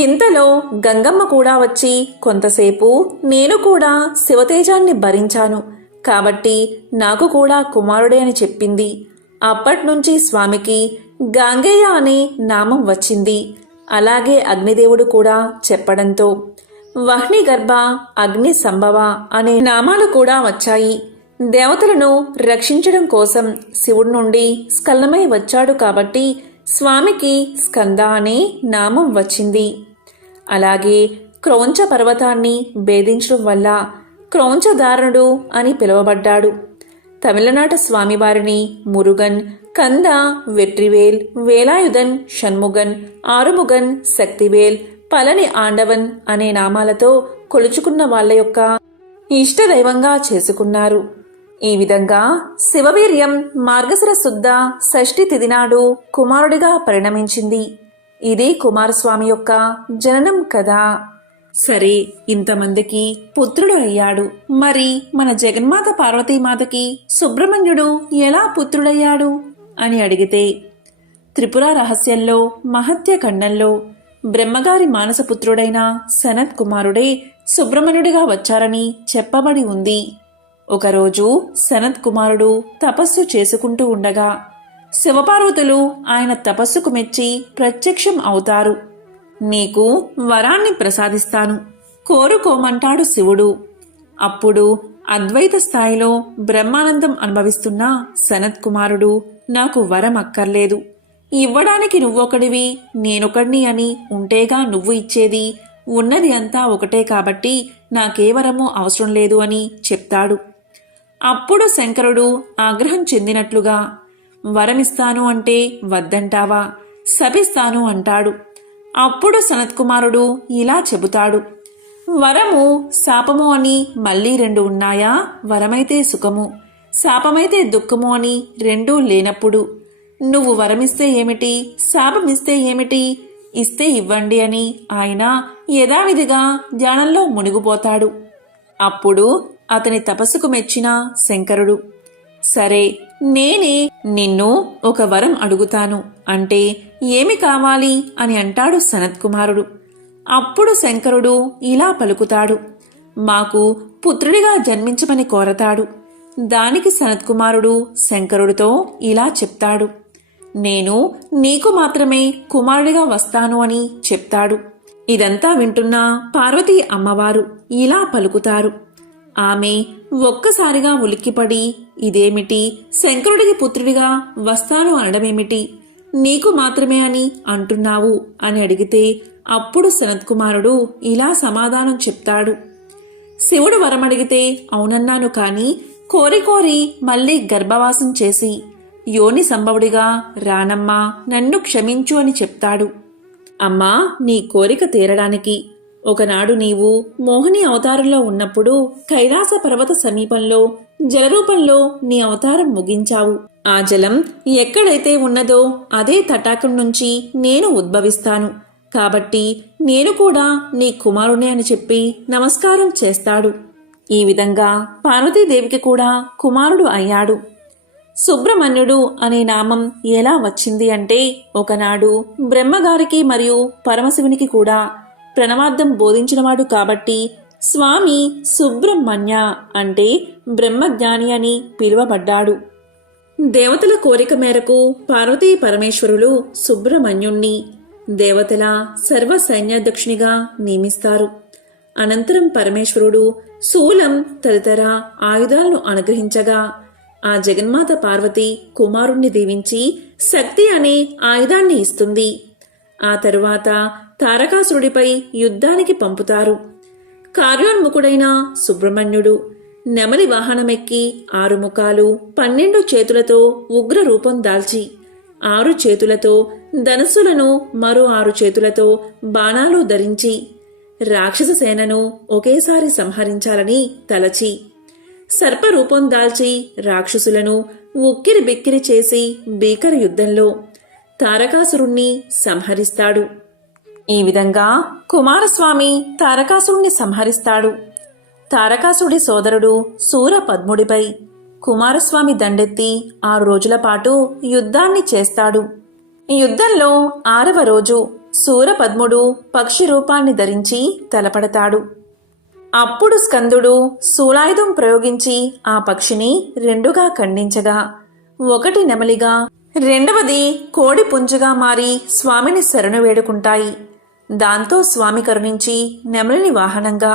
ఇంతలో గంగమ్మ కూడా వచ్చి కొంతసేపు నేను కూడా శివతేజాన్ని భరించాను కాబట్టి నాకు కూడా కుమారుడే అని చెప్పింది. అప్పట్నుంచి స్వామికి గాంగేయ అనే నామం వచ్చింది. అలాగే అగ్నిదేవుడు కూడా చెప్పడంతో వహ్ని గర్భ, అగ్ని సంభవ అనే నామాలు కూడా వచ్చాయి. దేవతలను రక్షించడం కోసం శివుడి నుండి స్కలనమై వచ్చాడు కాబట్టి స్వామికి స్కంద అనే నామం వచ్చింది. అలాగే క్రౌంచ పర్వతాన్ని భేదించడం వల్ల క్రౌంచధారణుడు అని పిలువబడ్డాడు. తమిళనాట స్వామివారిని మురుగన్, కంద, వెట్రివేల్, వేలాయుధన్, షణ్ముగన్, ఆరుముగన్, శక్తివేల్, పళని ఆండవన్ అనే నామాలతో కొలుచుకున్న వాళ్ళ యొక్క ఇష్టదైవంగా చేసుకున్నారు. ఈ విధంగా శివవీర్యం మార్గశిర శుద్ధ షష్ఠి తిథి నాడు కుమారుడిగా పరిణమించింది. ఇది కుమారస్వామి యొక్క జననం కదా. సరే, ఇంతమందికి పుత్రుడు అయ్యాడు. మరి మన జగన్మాత పార్వతీమాతకి సుబ్రహ్మణ్యుడు ఎలా పుత్రుడయ్యాడు అని అడిగితే త్రిపుర రహస్యంలో మహత్య ఖండంలో బ్రహ్మగారి మానసపుత్రుడైన సనత్ కుమారుడే సుబ్రహ్మణ్యుడిగా వచ్చారని చెప్పబడి ఉంది. ఒకరోజు సనత్ కుమారుడు తపస్సు చేసుకుంటూ ఉండగా శివపార్వతులు ఆయన తపస్సుకు మెచ్చి ప్రత్యక్షం అవుతారు. నీకు వరాన్ని ప్రసాదిస్తాను, కోరుకోమంటాడు శివుడు. అప్పుడు అద్వైత స్థాయిలో బ్రహ్మానందం అనుభవిస్తున్న సనత్ కుమారుడు నాకు వరం అక్కర్లేదు, ఇవ్వడానికి నువ్వొకడివి నేనొకడిని అని ఉంటేగా నువ్వు ఇచ్చేది, ఉన్నది అంతా ఒకటే కాబట్టి నాకే వరము అవసరం లేదు అని చెప్తాడు. అప్పుడు శంకరుడు ఆగ్రహం చెందినట్లుగా వరమిస్తాను అంటే వద్దంటావా, శపిస్తాను అంటాడు. అప్పుడు సనత్కుమారుడు ఇలా చెబుతాడు, వరము శాపము అని మళ్ళీ 2 ఉన్నాయా? వరమైతే సుఖము, శాపమైతే దుఃఖము అని 2 లేనప్పుడు నువ్వు వరమిస్తే ఏమిటి, శాపమిస్తే ఏమిటి, ఇస్తే ఇవ్వండి అని ఆయన యథావిధిగా ధ్యానంలో మునిగిపోతాడు. అప్పుడు అతని తపస్సుకు మెచ్చిన శంకరుడు, సరే నేనే నిన్ను ఒక వరం అడుగుతాను అంటే ఏమి కావాలి అని అంటాడు సనత్కుమారుడు. అప్పుడు శంకరుడు ఇలా పలుకుతాడు, మాకు పుత్రుడిగా జన్మించమని కోరతాడు. దానికి సనత్కుమారుడు శంకరుడితో ఇలా చెప్తాడు, నేను నీకు మాత్రమే కుమారుడిగా వస్తాను అని చెప్తాడు. ఇదంతా వింటున్న పార్వతీ అమ్మవారు ఇలా పలుకుతారు. ఆమె ఒక్కసారిగా ఉలిక్కిపడి, ఇదేమిటి, శంకరుడికి పుత్రుడిగా వస్తాను అనడమేమిటి, నీకు మాత్రమే అని అంటున్నావు అని అడిగితే అప్పుడు సనత్కుమారుడు ఇలా సమాధానం చెప్తాడు, శివుడు వరమడిగితే అవునన్నాను కాని కోరి కోరి మళ్ళీ గర్భవాసం చేసి యోని సంభవుడిగా రానమ్మా, నన్ను క్షమించు అని చెప్తాడు. అమ్మా, నీ కోరిక తీరడానికి ఒకనాడు నీవు మోహిని అవతారంలో ఉన్నప్పుడు కైలాస పర్వత సమీపంలో జలరూపంలో నీ అవతారం ముగించావు. ఆ జలం ఎక్కడైతే ఉన్నదో అదే తటాకం నుంచి నేను ఉద్భవిస్తాను కాబట్టి నేను కూడా నీ కుమారుణ్ణి అని చెప్పి నమస్కారం చేస్తాడు. ఈ విధంగా పార్వతీదేవికి కూడా కుమారుడు అయ్యాడు. సుబ్రహ్మణ్యుడు అనే నామం ఎలా వచ్చింది అంటే, ఒకనాడు బ్రహ్మగారికి మరియు పరమశివునికి కూడా ప్రణవార్థం బోధించినవాడు కాబట్టి స్వామి సుబ్రహ్మణ్య అంటే బ్రహ్మజ్ఞాని అని పిలువబడ్డాడు. దేవతల కోరిక మేరకు పార్వతీ పరమేశ్వరులు సుబ్రహ్మణ్యుణ్ణి దేవతల సర్వ సైన్యాధ్యక్షునిగా నియమిస్తారు. అనంతరం పరమేశ్వరుడు శూలం తదితర ఆయుధాలను అనుగ్రహించగా ఆ జగన్మాత పార్వతి కుమారుణ్ణి దీవించి శక్తి అనే ఆయుధాన్ని ఇస్తుంది. ఆ తరువాత తారకాసురుడిపై యుద్ధానికి పంపుతారు. కార్యోన్ముఖుడైన సుబ్రహ్మణ్యుడు నెమలి వాహనమెక్కి 6 ముఖాలు 12 చేతులతో ఉగ్ర రూపం దాల్చి 6 చేతులతో ధనస్సులను మరో 6 చేతులతో బాణాలు ధరించి రాక్షస సేనను ఒకేసారి సంహరించాలని తలచి సర్పరూపం దాల్చి రాక్షసులను ఉక్కిరి బిక్కిరి చేసి భీకర యుద్ధంలో తారకాసురుణ్ణి సంహరిస్తాడు. ఈ విధంగా కుమారస్వామి తారకాసురుణ్ణి సంహరిస్తాడు. తారకాసుడి సోదరుడు శూరపద్ముడిపై కుమారస్వామి దండెత్తి 6 రోజుల పాటు యుద్ధాన్ని చేస్తాడు. ఈ యుద్ధంలో 6వ రోజు శూరపద్ముడు పక్షి రూపాన్ని ధరించి తలపడతాడు. అప్పుడు స్కందుడు శూలాయుధం ప్రయోగించి ఆ పక్షిని 2గా ఖండించగా, ఒకటి నెమలిగా, రెండవది కోడి పుంజుగా మారి స్వామిని శరణు వేడుకుంటాయి. దాంతో స్వామి కరుణించి నెమలిని వాహనంగా,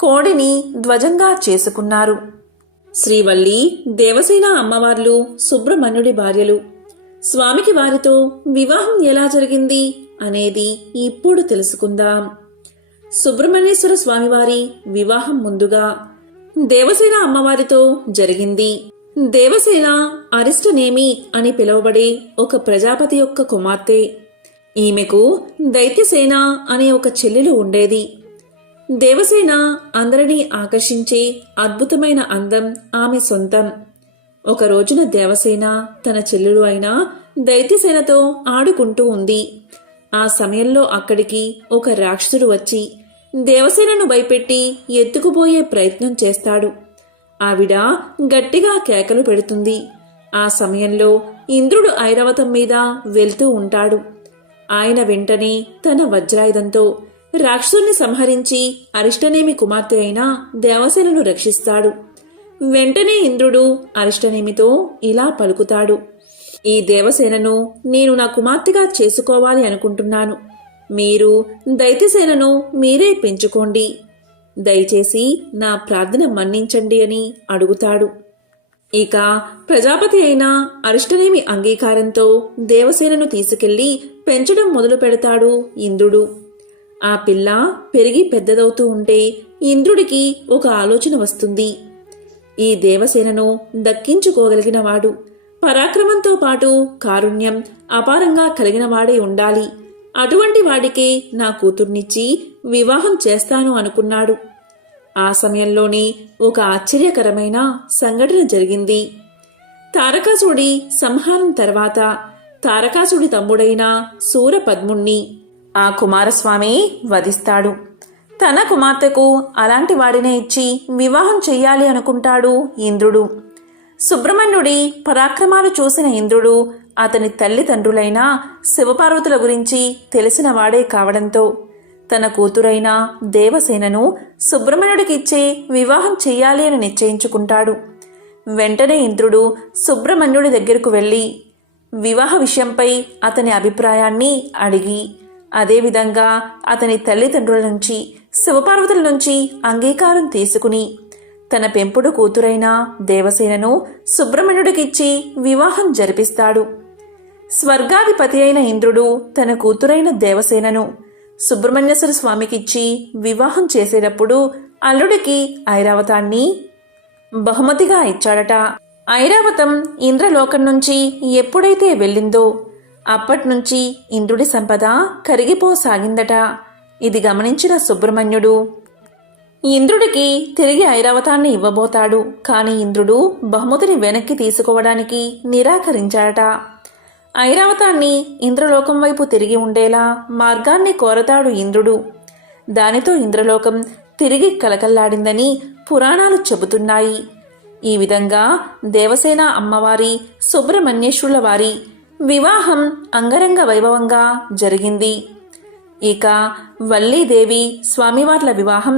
కోడిని ధ్వజంగా చేసుకున్నారు. శ్రీవల్లి, దేవసేన అమ్మవార్లు సుబ్రహ్మణ్యుడి భార్యలు. స్వామికి వారితో వివాహం ఎలా జరిగింది అనేది ఇప్పుడు తెలుసుకుందాం. సుబ్రహ్మణ్యేశ్వర స్వామివారి వివాహం ముందుగా దేవసేన అమ్మవారితో జరిగింది. దేవసేన అరిష్టనేమి అని పిలువబడే ఒక ప్రజాపతి యొక్క కుమార్తె. ఈమెకు దైత్యసేన అనే ఒక చెల్లెలు ఉండేది. దేవసేన అందరినీ ఆకర్షించే అద్భుతమైన అందం ఆమె సొంతం. ఒక రోజున దేవసేన తన చెల్లెలు అయిన దైత్యసేనతో ఆడుకుంటూ ఉంది. ఆ సమయంలో అక్కడికి ఒక రాక్షసుడు వచ్చి దేవసేనను భయపెట్టి ఎత్తుకుపోయే ప్రయత్నం చేస్తాడు. ఆవిడ గట్టిగా కేకలు పెడుతుంది. ఆ సమయంలో ఇంద్రుడు ఐరావతం మీద వెళ్తూ ఉంటాడు. ఆయన వెంటనే తన వజ్రాయుధంతో రాక్షసుని సంహరించి అరిష్టనేమి కుమార్తె అయిన దేవసేనను రక్షిస్తాడు. వెంటనే ఇంద్రుడు అరిష్టనేమితో ఇలా పలుకుతాడు, ఈ దేవసేనను నేను నా కుమార్తెగా చేసుకోవాలి అనుకుంటున్నాను. మీరు దైత్యసేనను మీరే పెంచుకోండి. దయచేసి నా ప్రార్థన మన్నించండి అని అడుగుతాడు. ఇక ప్రజాపతి అయిన అరిష్టనేమి అంగీకారంతో దేవసేనను తీసుకెళ్లి పెంచడం మొదలు పెడతాడు ఇంద్రుడు. ఆ పిల్ల పెరిగి పెద్దదవుతూ ఉంటే ఇంద్రుడికి ఒక ఆలోచన వస్తుంది. ఈ దేవసేనను దక్కించుకోగలిగినవాడు, పరాక్రమంతో పాటు కారుణ్యం అపారంగా కలిగినవాడే ఉండాలి. అటువంటి వాడికే నా కూతుర్నిచ్చి వివాహం చేస్తాను అనుకున్నాడు. ఆ సమయంలోనే ఒక ఆశ్చర్యకరమైన సంఘటన జరిగింది. తారకాసుడి సంహారం తర్వాత తారకాసుడి తమ్ముడైన శూరపద్ముణ్ణి ఆ కుమారస్వామి వధిస్తాడు. తన కుమార్తెకు అలాంటి వాడినే ఇచ్చి వివాహం చెయ్యాలి అనుకుంటాడు ఇంద్రుడు. సుబ్రహ్మణ్యుడి పరాక్రమాలు చూసిన ఇంద్రుడు అతని తల్లిదండ్రులైన శివపార్వతుల గురించి తెలిసిన వాడే కావడంతో తన కూతురైన దేవసేనను సుబ్రహ్మణ్యుడికిచ్చే వివాహం చెయ్యాలి అని నిశ్చయించుకుంటాడు. వెంటనే ఇంద్రుడు సుబ్రహ్మణ్యుడి దగ్గరకు వెళ్ళి వివాహ విషయంపై అతని అభిప్రాయాన్ని అడిగి, అదేవిధంగా అతని తల్లిదండ్రుల నుంచి శివపార్వతుల నుంచి అంగీకారం తీసుకుని తన పెంపుడు కూతురైన దేవసేనను సుబ్రహ్మణ్యుడికిచ్చి వివాహం జరిపిస్తాడు. స్వర్గాధిపతి అయిన ఇంద్రుడు తన కూతురైన దేవసేనను సుబ్రహ్మణ్యేశ్వర స్వామికిచ్చి వివాహం చేసేటప్పుడు అల్లుడికి ఐరావతాన్ని బహుమతిగా ఇచ్చాడట. ఐరావతం ఇంద్రలోకం నుంచి ఎప్పుడైతే వెళ్ళిందో అప్పట్నుంచి ఇంద్రుడి సంపద కరిగిపోసాగిందట. ఇది గమనించిన సుబ్రహ్మణ్యుడు ఇంద్రుడికి తిరిగి ఐరావతాన్ని ఇవ్వబోతాడు. కాని ఇంద్రుడు బహుమతిని వెనక్కి తీసుకోవడానికి నిరాకరించాడట. ఐరావతాన్ని ఇంద్రలోకం వైపు తిరిగి ఉండేలా మార్గాన్ని కోరతాడు ఇంద్రుడు. దానితో ఇంద్రలోకం తిరిగి కలకల్లాడిందని పురాణాలు చెబుతున్నాయి. ఈ విధంగా దేవసేన అమ్మవారి సుబ్రహ్మణ్యేశ్వరుల వారి వివాహం అంగరంగ వైభవంగా జరిగింది. ఇక వల్లీదేవి స్వామివార్ల వివాహం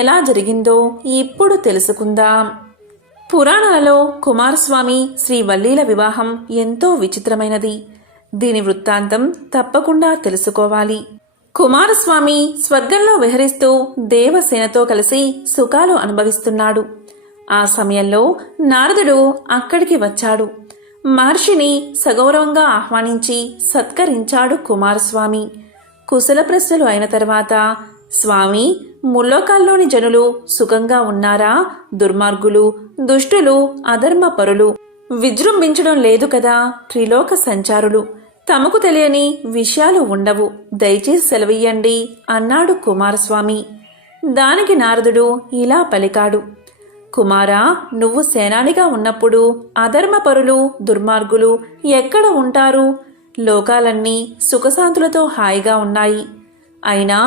ఎలా జరిగిందో ఇప్పుడు తెలుసుకుందాం. పురాణాలలో కుమారస్వామి శ్రీ వల్లీల వివాహం ఎంతో విచిత్రమైనది. దీని వృత్తాంతం తప్పకుండా తెలుసుకోవాలి. కుమారస్వామి స్వర్గంలో విహరిస్తూ దేవసేనతో కలిసి సుఖాలు అనుభవిస్తున్నాడు. ఆ సమయంలో నారదుడు అక్కడికి వచ్చాడు. మహర్షిని సగౌరవంగా ఆహ్వానించి సత్కరించాడు కుమారస్వామి. కుశల ప్రశ్నలు అయిన తర్వాత, స్వామి, ముల్లోకాల్లోని జనులు సుఖంగా ఉన్నారా? దుర్మార్గులు, దుష్టులు, అధర్మపరులు విజృంభించడం లేదు కదా? త్రిలోక సంచారులు, తమకు తెలియని విషయాలు ఉండవు, దయచేసి సెలవియ్యండి అన్నాడు కుమారస్వామి. దానికి నారదుడు ఇలా పలికాడు: కుమారా, నువ్వు సేనానిగా ఉన్నప్పుడు అధర్మపరులు, దుర్మార్గులు ఎక్కడ ఉంటారు? లోకాలన్నీ సుఖశాంతులతో హాయిగా ఉన్నాయి. అయినా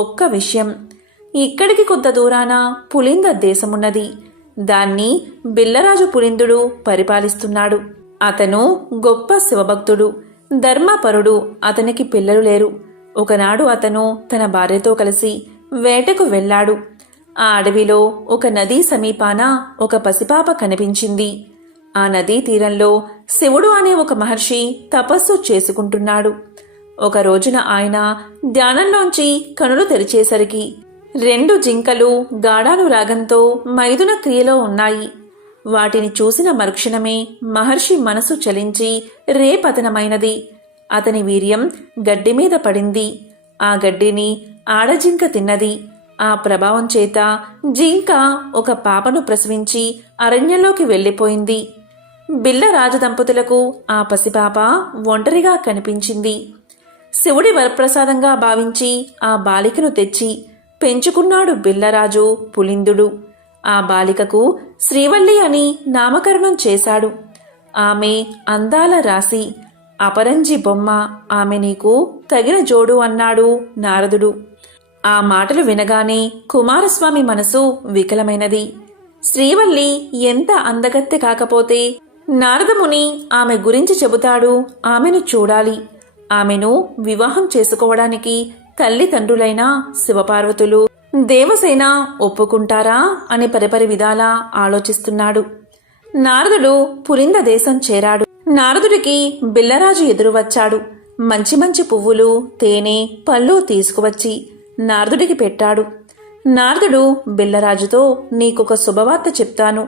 ఒక్క విషయం, ఇక్కడికి కొంత దూరాన పులింద దేశమున్నది. దాన్ని బిల్లరాజు పులిందుడు పరిపాలిస్తున్నాడు. అతను గొప్ప శివభక్తుడు, ధర్మపరుడు. అతనికి పిల్లలు లేరు. ఒకనాడు అతను తన భార్యతో కలిసి వేటకు వెళ్ళాడు. ఆ అడవిలో ఒక నదీ సమీపాన ఒక పసిపాప కనిపించింది. ఆ నదీ తీరంలో శివుడు అనే ఒక మహర్షి తపస్సు చేసుకుంటున్నాడు. ఒక రోజున ఆయన ధ్యానంలోంచి కనులు తెరిచేసరికి 2 జింకలు గాఢానురాగంతో మైథున క్రియలో ఉన్నాయి. వాటిని చూసిన మరుక్షణమే మహర్షి మనసు చలించి రేపతనమైనది. అతని వీర్యం గడ్డి మీద పడింది. ఆ గడ్డిని ఆడజింక తిన్నది. ఆ ప్రభావం చేత జింక ఒక పాపను ప్రసవించి అరణ్యంలోకి వెళ్ళిపోయింది. బిల్ల రాజదంపతులకు ఆ పసిపాప ఒంటరిగా కనిపించింది. శివుడి వరప్రసాదంగా భావించి ఆ బాలికను తెచ్చి పెంచుకున్నాడు బిల్లరాజు పులిందుడు. ఆ బాలికకు శ్రీవల్లి అని నామకరణం చేశాడు. ఆమె అందాల రాశి, అపరంజి బొమ్మ. ఆమె నీకు తగిన జోడు అన్నాడు నారదుడు. ఆ మాటలు వినగానే కుమారస్వామి మనసు వికలమైనది. శ్రీవల్లి ఎంత అందగత్తె కాకపోతే నారదముని ఆమె గురించి చెబుతాడు. ఆమెను చూడాలి. ఆమెను వివాహం చేసుకోవడానికి తల్లిదండ్రులైన శివపార్వతులు, దేవసేన ఒప్పుకుంటారా అని పరిపరి విధాలా ఆలోచిస్తున్నాడు. నారదుడు పులింద దేశం చేరాడు. నారదుడికి బిల్లరాజు ఎదురు వచ్చాడు. మంచి మంచి పువ్వులు, తేనె, పళ్ళు తీసుకువచ్చి నారదుడికి పెట్టాడు. నారదుడు బిల్లరాజుతో, నీకొక శుభవార్త చెప్తాను.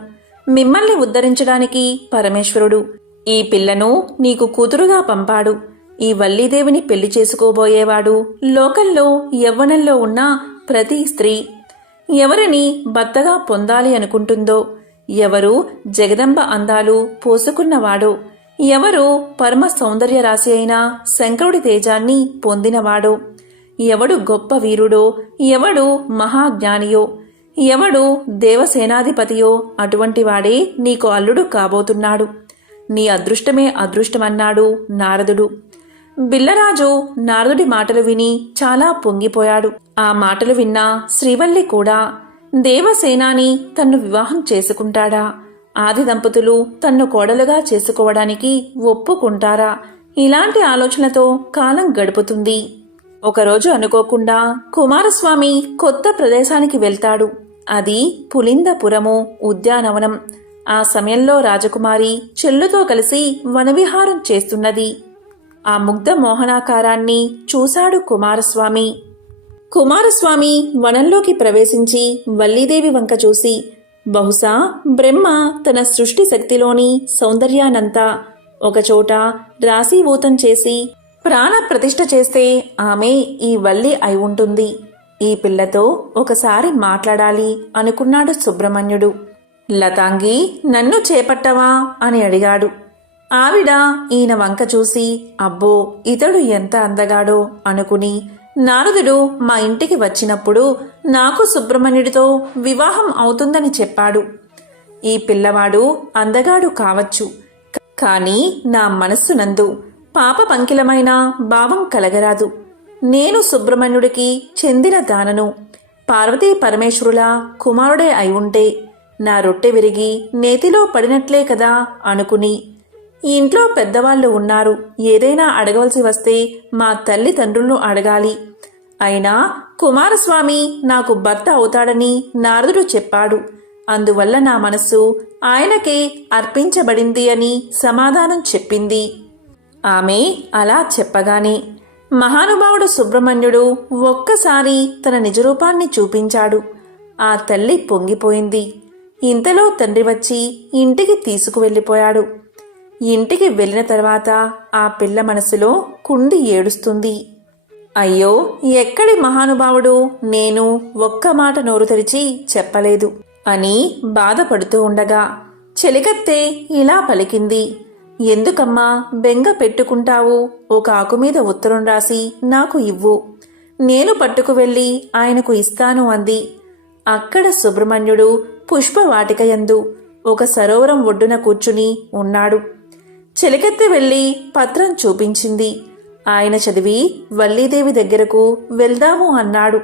మిమ్మల్ని ఉద్ధరించడానికి పరమేశ్వరుడు ఈ పిల్లను నీకు కూతురుగా పంపాడు. ఈ వల్లీదేవిని పెళ్లి చేసుకోబోయేవాడు లోకంలో యవ్వనంలో ఉన్న ప్రతి స్త్రీ ఎవరిని భర్తగా పొందాలి అనుకుంటుందో, ఎవరు జగదంబ అందాలు పోసుకున్నవాడో, ఎవరు పరమ సౌందర్య రాశి అయిన శంకరుడి తేజాన్ని పొందినవాడో, ఎవడు గొప్ప వీరుడో, ఎవడు మహాజ్ఞానియో, ఎవడు దేవసేనాధిపతియో అటువంటి వాడే నీకు అల్లుడు కాబోతున్నాడు. నీ అదృష్టమే అదృష్టమన్నాడు నారదుడు. బిల్లరాజు నారదుడి మాటలు విని చాలా పొంగిపోయాడు. ఆ మాటలు విన్న శ్రీవల్లి కూడా దేవసేనాని తన్ను వివాహం చేసుకుంటాడా? ఆది దంపతులు తన్ను కోడలుగా చేసుకోవడానికి ఒప్పుకుంటారా? ఇలాంటి ఆలోచనలతో కాలం గడుపుతుంది. ఒకరోజు అనుకోకుండా కుమారస్వామి కొత్త ప్రదేశానికి వెళ్తాడు. అది పులిందపురము ఉద్యానవనం. ఆ సమయంలో రాజకుమారి చెల్లుతో కలిసి వనవిహారం చేస్తున్నది. ఆ ముగ్ధ మోహనాకారాన్ని చూశాడు కుమారస్వామి. కుమారస్వామి వనంలోకి ప్రవేశించి వల్లీదేవి వంక చూసి, బహుశా బ్రహ్మ తన సృష్టి శక్తిలోని సౌందర్యానంతా ఒకచోట రాశీభూతం చేసి ప్రాణ ప్రతిష్ఠ చేస్తే ఆమె ఈ వల్లి అయి ఉంటుంది. ఈ పిల్లతో ఒకసారి మాట్లాడాలి అనుకున్నాడు సుబ్రహ్మణ్యుడు. లతాంగి, నన్ను చేపట్టవా అని అడిగాడు. ఆవిడ ఈయన వంక చూసి, అబ్బో, ఇతడు ఎంత అందగాడో అనుకుని, నారదుడు మా ఇంటికి వచ్చినప్పుడు నాకు సుబ్రహ్మణ్యుడితో వివాహం అవుతుందని చెప్పాడు. ఈ పిల్లవాడు అందగాడు కావచ్చు, కాని నా మనస్సునందు పాప పంకిలమైన భావం కలగరాదు. నేను సుబ్రహ్మణ్యుడికి చెందిన దానను. పార్వతీ పరమేశ్వరుల కుమారుడే అయి ఉంటే నా రొట్టె విరిగి నేతిలో పడినట్లే కదా అనుకుని, ఇంట్లో పెద్దవాళ్లు ఉన్నారు, ఏదైనా అడగవలసి వస్తే మా తల్లిదండ్రులను అడగాలి. అయినా కుమారస్వామి నాకు భర్త అవుతాడని నారదుడు చెప్పాడు. అందువల్ల నా మనస్సు ఆయనకే అర్పించబడింది అని సమాధానం చెప్పింది. ఆమె అలా చెప్పగానే మహానుభావుడు సుబ్రహ్మణ్యుడు ఒక్కసారి తన నిజరూపాన్ని చూపించాడు. ఆ తల్లి పొంగిపోయింది. ఇంతలో తండ్రి వచ్చి ఇంటికి తీసుకువెళ్ళిపోయాడు. ఇంటికి వెళ్ళిన తర్వాత ఆ పిల్ల మనసులో కుండి ఏడుస్తుంది. అయ్యో, ఎక్కడి మహానుభావుడు, నేను ఒక్క మాట నోరు తెరిచి చెప్పలేదు అని బాధపడుతూ ఉండగా చెలికత్తె ఇలా పలికింది. ఎందుకమ్మా బెంగ పెట్టుకుంటావు? ఒక ఆకు మీద ఉత్తరం రాసి నాకు ఇవ్వు, నేను పట్టుకు వెళ్ళి ఆయనకు ఇస్తాను అంది. అక్కడ సుబ్రహ్మణ్యుడు పుష్పవాటికయందు ఒక సరోవరం ఒడ్డున కూర్చుని ఉన్నాడు. చెలికెత్తి వెళ్ళి పత్రం చూపించింది. ఆయన చదివి వల్లీదేవి దగ్గరకు వెళ్దాము అన్నాడు.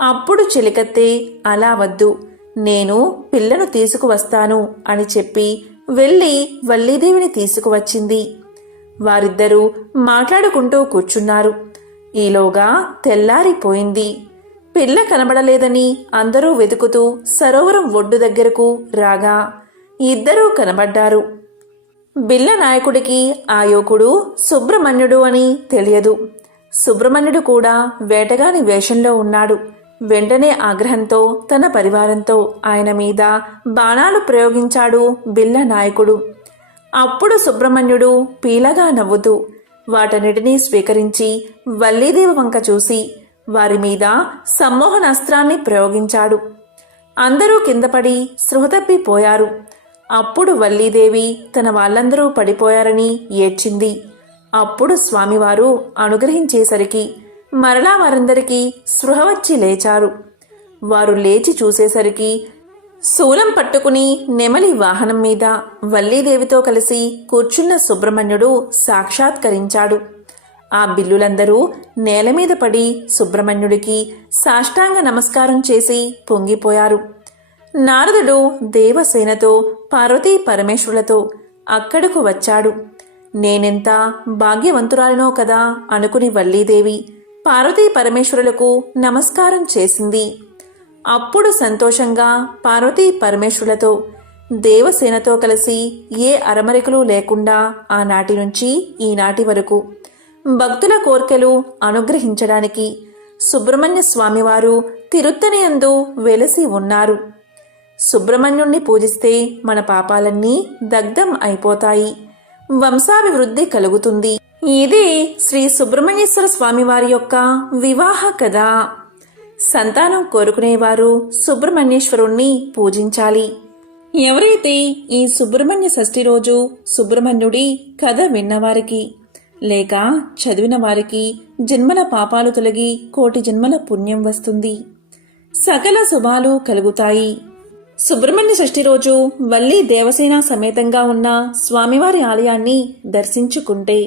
అప్పుడు చెలికత్తె అలా వద్దు, నేను పిల్లను తీసుకువస్తాను అని చెప్పి వెళ్ళి వల్లీదేవిని తీసుకువచ్చింది. వారిద్దరూ మాట్లాడుకుంటూ కూర్చున్నారు. ఈలోగా తెల్లారిపోయింది. పిల్ల కనబడలేదని అందరూ వెతుకుతూ సరోవరం ఒడ్డు దగ్గరకు రాగా ఇద్దరూ కనబడ్డారు. బిల్ల నాయకుడికి ఆ యువకుడు సుబ్రహ్మణ్యుడు అని తెలియదు. సుబ్రహ్మణ్యుడు కూడా వేటగాని వేషంలో ఉన్నాడు. వెంటనే ఆగ్రహంతో తన పరివారంతో ఆయన మీద బాణాలు ప్రయోగించాడు బిల్ల నాయకుడు. అప్పుడు సుబ్రహ్మణ్యుడు పీలగా నవ్వుతూ వాటన్నిటినీ స్వీకరించి వల్లీదేవి వంక చూసి వారి మీద సమ్మోహనాస్త్రాన్ని ప్రయోగించాడు. అందరూ కిందపడి స్పృహతప్పిపోయారు. అప్పుడు వల్లీదేవి తన వాళ్ళందరూ పడిపోయారని ఏడ్చింది. అప్పుడు స్వామివారు అనుగ్రహించేసరికి మరలా వారందరికీ స్పృహ వచ్చి లేచారు. వారు లేచి చూసేసరికి శూలం పట్టుకుని నెమలి వాహనం మీద వల్లీదేవితో కలిసి కూర్చున్న సుబ్రహ్మణ్యుడు సాక్షాత్కరించాడు. ఆ బిల్లులందరూ నేలమీద పడి సుబ్రహ్మణ్యుడికి సాష్టాంగ నమస్కారం చేసి పొంగిపోయారు. నారదుడు దేవసేనతో పార్వతీ పరమేశ్వరులతో అక్కడకు వచ్చాడు. నేనెంత భాగ్యవంతురాలినో కదా అనుకుని వల్లీదేవి పార్వతీ పరమేశ్వరులకు నమస్కారం చేసింది. అప్పుడు సంతోషంగా పార్వతీ పరమేశ్వరులతో దేవసేనతో కలిసి ఏ అరమరికలు లేకుండా ఆనాటి నుంచి ఈనాటి వరకు భక్తుల కోర్కెలు అనుగ్రహించడానికి సుబ్రహ్మణ్య స్వామివారు తిరుత్తనియందు వెలసి ఉన్నారు. సుబ్రహ్మణ్యుణ్ణి పూజిస్తే మన పాపాలన్నీ దగ్ధం అయిపోతాయి, వంశాభివృద్ధి కలుగుతుంది. ఇది శ్రీ సుబ్రహ్మణ్యేశ్వర స్వామివారి యొక్క వివాహ కథ. సంతానం కోరుకునేవారు సుబ్రహ్మణ్యేశ్వరుణ్ణి పూజించాలి. ఎవరైతే ఈ సుబ్రహ్మణ్య షష్ఠి రోజు సుబ్రహ్మణ్యుడి కథ విన్నవారికి లేక చదివిన వారికి జన్మల పాపాలు తొలగి కోటి జన్మల పుణ్యం వస్తుంది, సకల శుభాలు కలుగుతాయి. సుబ్రహ్మణ్య షష్ఠి రోజు వల్లి దేవసేన సమేతంగా ఉన్న స్వామివారి ఆలయాన్ని దర్శించుకుంటే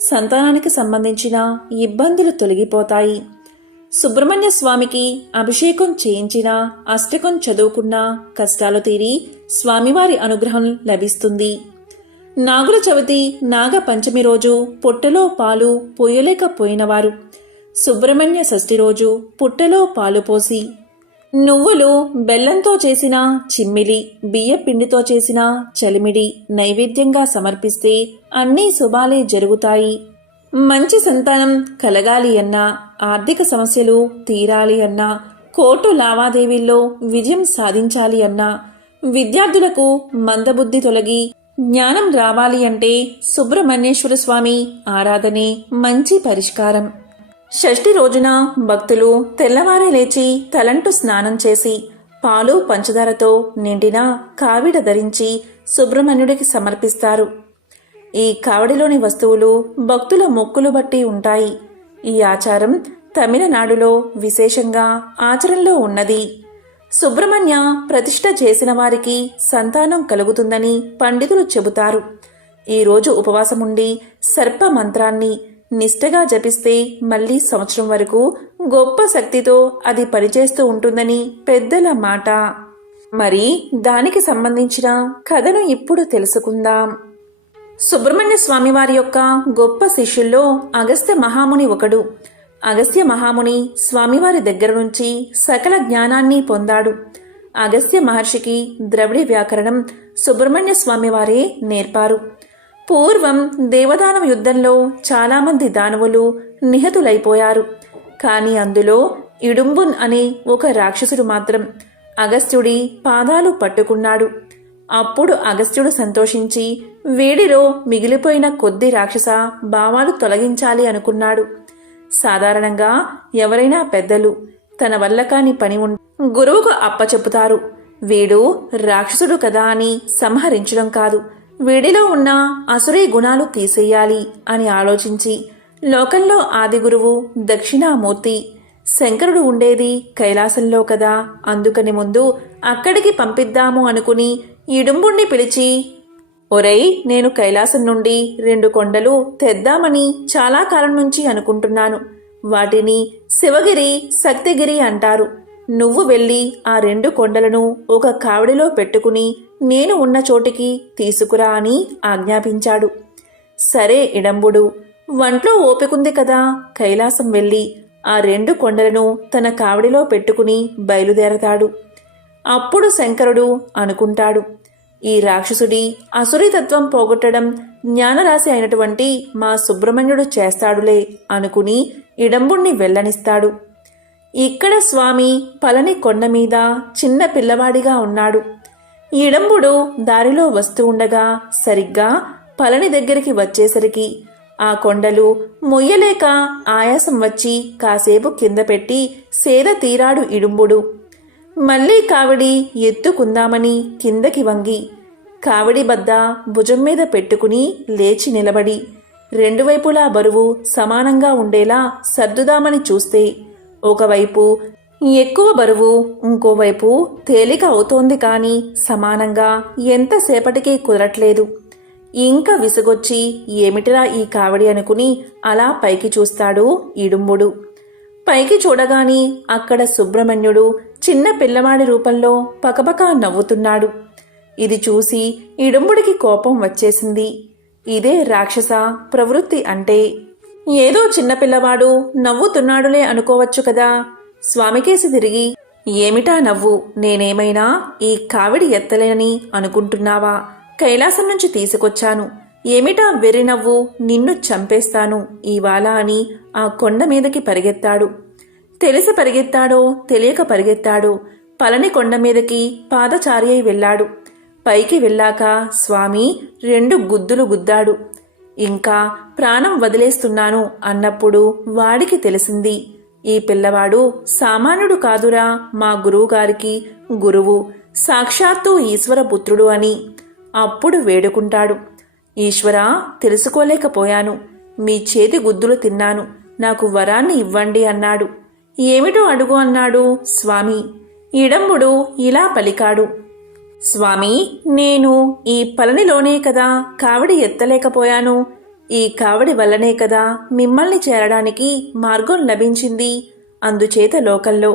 సంతానానికి సంబంధించిన ఇబ్బందులు తొలగిపోతాయి. సుబ్రహ్మణ్య స్వామికి అభిషేకం చేయించిన, అష్టకం చదువుకున్న కష్టాలు తీరి స్వామివారి అనుగ్రహం లభిస్తుంది. నాగుల చవితి నాగ పంచమి రోజు పుట్టలో పాలు పోయలేకపోయినవారు సుబ్రహ్మణ్య షష్ఠి రోజు పుట్టలో పాలు పోసి నువ్వులు బెల్లంతో చేసిన చిమ్మిలి, బియ్య పిండితో చేసిన చలిమిడి నైవేద్యంగా సమర్పిస్తే అన్నీ శుభాలే జరుగుతాయి. మంచి సంతానం కలగాలి అన్నా, ఆర్థిక సమస్యలు తీరాలి అన్నా, కోర్టు లావాదేవీల్లో విజయం సాధించాలి అన్నా, విద్యార్థులకు మందబుద్ధి తొలగి జ్ఞానం రావాలి అంటే సుబ్రహ్మణ్యేశ్వర స్వామి ఆరాధనే మంచి పరిష్కారం. షష్ఠి రోజున భక్తులు తెల్లవారే లేచి తలంటు స్నానం చేసి పాలు పంచదారతో నిండిన కావిడ ధరించి సుబ్రహ్మణ్యుడికి సమర్పిస్తారు. ఈ కావడిలోని వస్తువులు భక్తుల మొక్కులు బట్టి ఉంటాయి. ఈ ఆచారం తమిళనాడులో విశేషంగా ఆచరణలో ఉన్నది. సుబ్రహ్మణ్య ప్రతిష్ఠ చేసిన వారికి సంతానం కలుగుతుందని పండితులు చెబుతారు. ఈరోజు ఉపవాసముండి సర్ప మంత్రాన్ని నిష్ఠగా జపిస్తే మళ్లీ సంవత్సరం వరకు గొప్ప శక్తితో అది పనిచేస్తూ ఉంటుందని పెద్దల మాట. మరి దానికి సంబంధించిన కథను ఇప్పుడు తెలుసుకుందాం. సుబ్రహ్మణ్య స్వామివారి యొక్క గొప్ప శిష్యుల్లో అగస్త్య మహాముని ఒకడు. అగస్త్య మహాముని స్వామివారి దగ్గర నుంచి సకల జ్ఞానాన్ని పొందాడు. అగస్త్య మహర్షికి ద్రవిడ వ్యాకరణం సుబ్రహ్మణ్య స్వామివారే నేర్పారు. పూర్వం దేవదానవ యుద్ధంలో చాలామంది దానవులు నిహతులైపోయారు. కాని అందులో ఇడుంబున్ అనే ఒక రాక్షసుడు మాత్రం అగస్త్యుడి పాదాలు పట్టుకున్నాడు. అప్పుడు అగస్త్యుడు సంతోషించి వేడిలో మిగిలిపోయిన కొద్ది రాక్షస భావాలు తొలగించాలి అనుకున్నాడు. సాధారణంగా ఎవరైనా పెద్దలు తన వల్ల కాని పని గురువుకు అప్పచెప్పుతారు. వీడు రాక్షసుడు కదా అని సంహరించడం కాదు, వీడిలో ఉన్న అసురీ గుణాలు తీసేయాలి అని ఆలోచించి లోకంలో ఆది గురువు దక్షిణామూర్తి శంకరుడు ఉండేది కైలాసంలో కదా, అందుకని ముందు అక్కడికి పంపిద్దాము అనుకుని ఇడుంబుణ్ణి పిలిచి, ఒరేయ్, నేను కైలాసం నుండి 2 కొండలు తెద్దామని చాలా కాలం నుంచి అనుకుంటున్నాను. వాటిని శివగిరి, శక్తిగిరి అంటారు. నువ్వు వెళ్ళి ఆ 2 కొండలను ఒక కావిడిలో పెట్టుకుని నేను ఉన్న చోటికి తీసుకురా అని ఆజ్ఞాపించాడు. సరే ఇడంబుడు వంట్లో ఓపికంది కదా, కైలాసం వెళ్ళి ఆ 2 కొండలను తన కావిడిలో పెట్టుకుని బయలుదేరతాడు. అప్పుడు శంకరుడు అనుకుంటాడు, ఈ రాక్షసుడి అసురీతత్వం పోగొట్టడం జ్ఞానరాశి అయినటువంటి మా సుబ్రహ్మణ్యుడు చేస్తాడులే అనుకుని ఇడంబుణ్ణి వెళ్ళనిస్తాడు. ఇక్కడ స్వామి పళని కొండ మీద చిన్న పిల్లవాడిగా ఉన్నాడు. ఇడంబుడు దారిలో వస్తూ ఉండగా సరిగ్గా పళని దగ్గరికి వచ్చేసరికి ఆ కొండలు మొయ్యలేక ఆయాసం వచ్చి కాసేపు కింద పెట్టి సేద తీరాడు ఇడుంబుడు. మళ్లీ కావిడి ఎత్తుకుందామని కిందకి వంగి కావిడి బద్ద భుజం మీద పెట్టుకుని లేచి నిలబడి 2 వైపులా బరువు సమానంగా ఉండేలా సర్దుదామని చూస్తే ఒకవైపు ఎక్కువ బరువు, ఇంకోవైపు తేలిక అవుతోంది కాని సమానంగా ఎంతసేపటికి కుదరట్లేదు. ఇంకా విసుగొచ్చి ఏమిటిరా ఈ కావిడి అనుకుని అలా పైకి చూస్తాడు ఇడుంబుడు. పైకి చూడగాని అక్కడ సుబ్రహ్మణ్యుడు చిన్న పిల్లవాడి రూపంలో పకపకా నవ్వుతున్నాడు. ఇది చూసి ఇడుంబుడికి కోపం వచ్చేసింది. ఇదే రాక్షస ప్రవృత్తి అంటే. ఏదో చిన్నపిల్లవాడు నవ్వుతున్నాడులే అనుకోవచ్చు కదా. స్వామికేసి తిరిగి, ఏమిటా నవ్వు? నేనేమైనా ఈ కావిడి ఎత్తలేనని అనుకుంటున్నావా? కైలాసం నుంచి తీసుకొచ్చాను. ఏమిటా వెర్రి నవ్వు? నిన్ను చంపేస్తాను ఇవాళ అని ఆ కొండ మీదకి పరిగెత్తాడు. తెలిసి పరిగెత్తాడో తెలియక పరిగెత్తాడో పళని కొండ మీదకి పాదచారి అయి వెళ్ళాడు. పైకి వెళ్ళాక స్వామి 2 గుద్దులు గుద్దాడు. ఇంకా ప్రాణం వదిలేస్తున్నాను అన్నప్పుడు వాడికి తెలిసింది, ఈ పిల్లవాడు సామాన్యుడు కాదురా, మా గురువుగారికి గురువు, సాక్షాత్తు ఈశ్వరపుత్రుడు అని. అప్పుడు వేడుకుంటాడు, ఈశ్వరా, తెలుసుకోలేకపోయాను. మీ చేతి గుద్దులు తిన్నాను, నాకు వరాన్ని ఇవ్వండి అన్నాడు. ఏమిటో అడుగు అన్నాడు స్వామి. ఇడంబుడు ఇలా పలికాడు, స్వామి, నేను ఈ పళనిలోనే కదా కావిడి ఎత్తలేకపోయాను. ఈ కావిడి వల్లనే కదా మిమ్మల్ని చేరడానికి మార్గం లభించింది. అందుచేత లోకంలో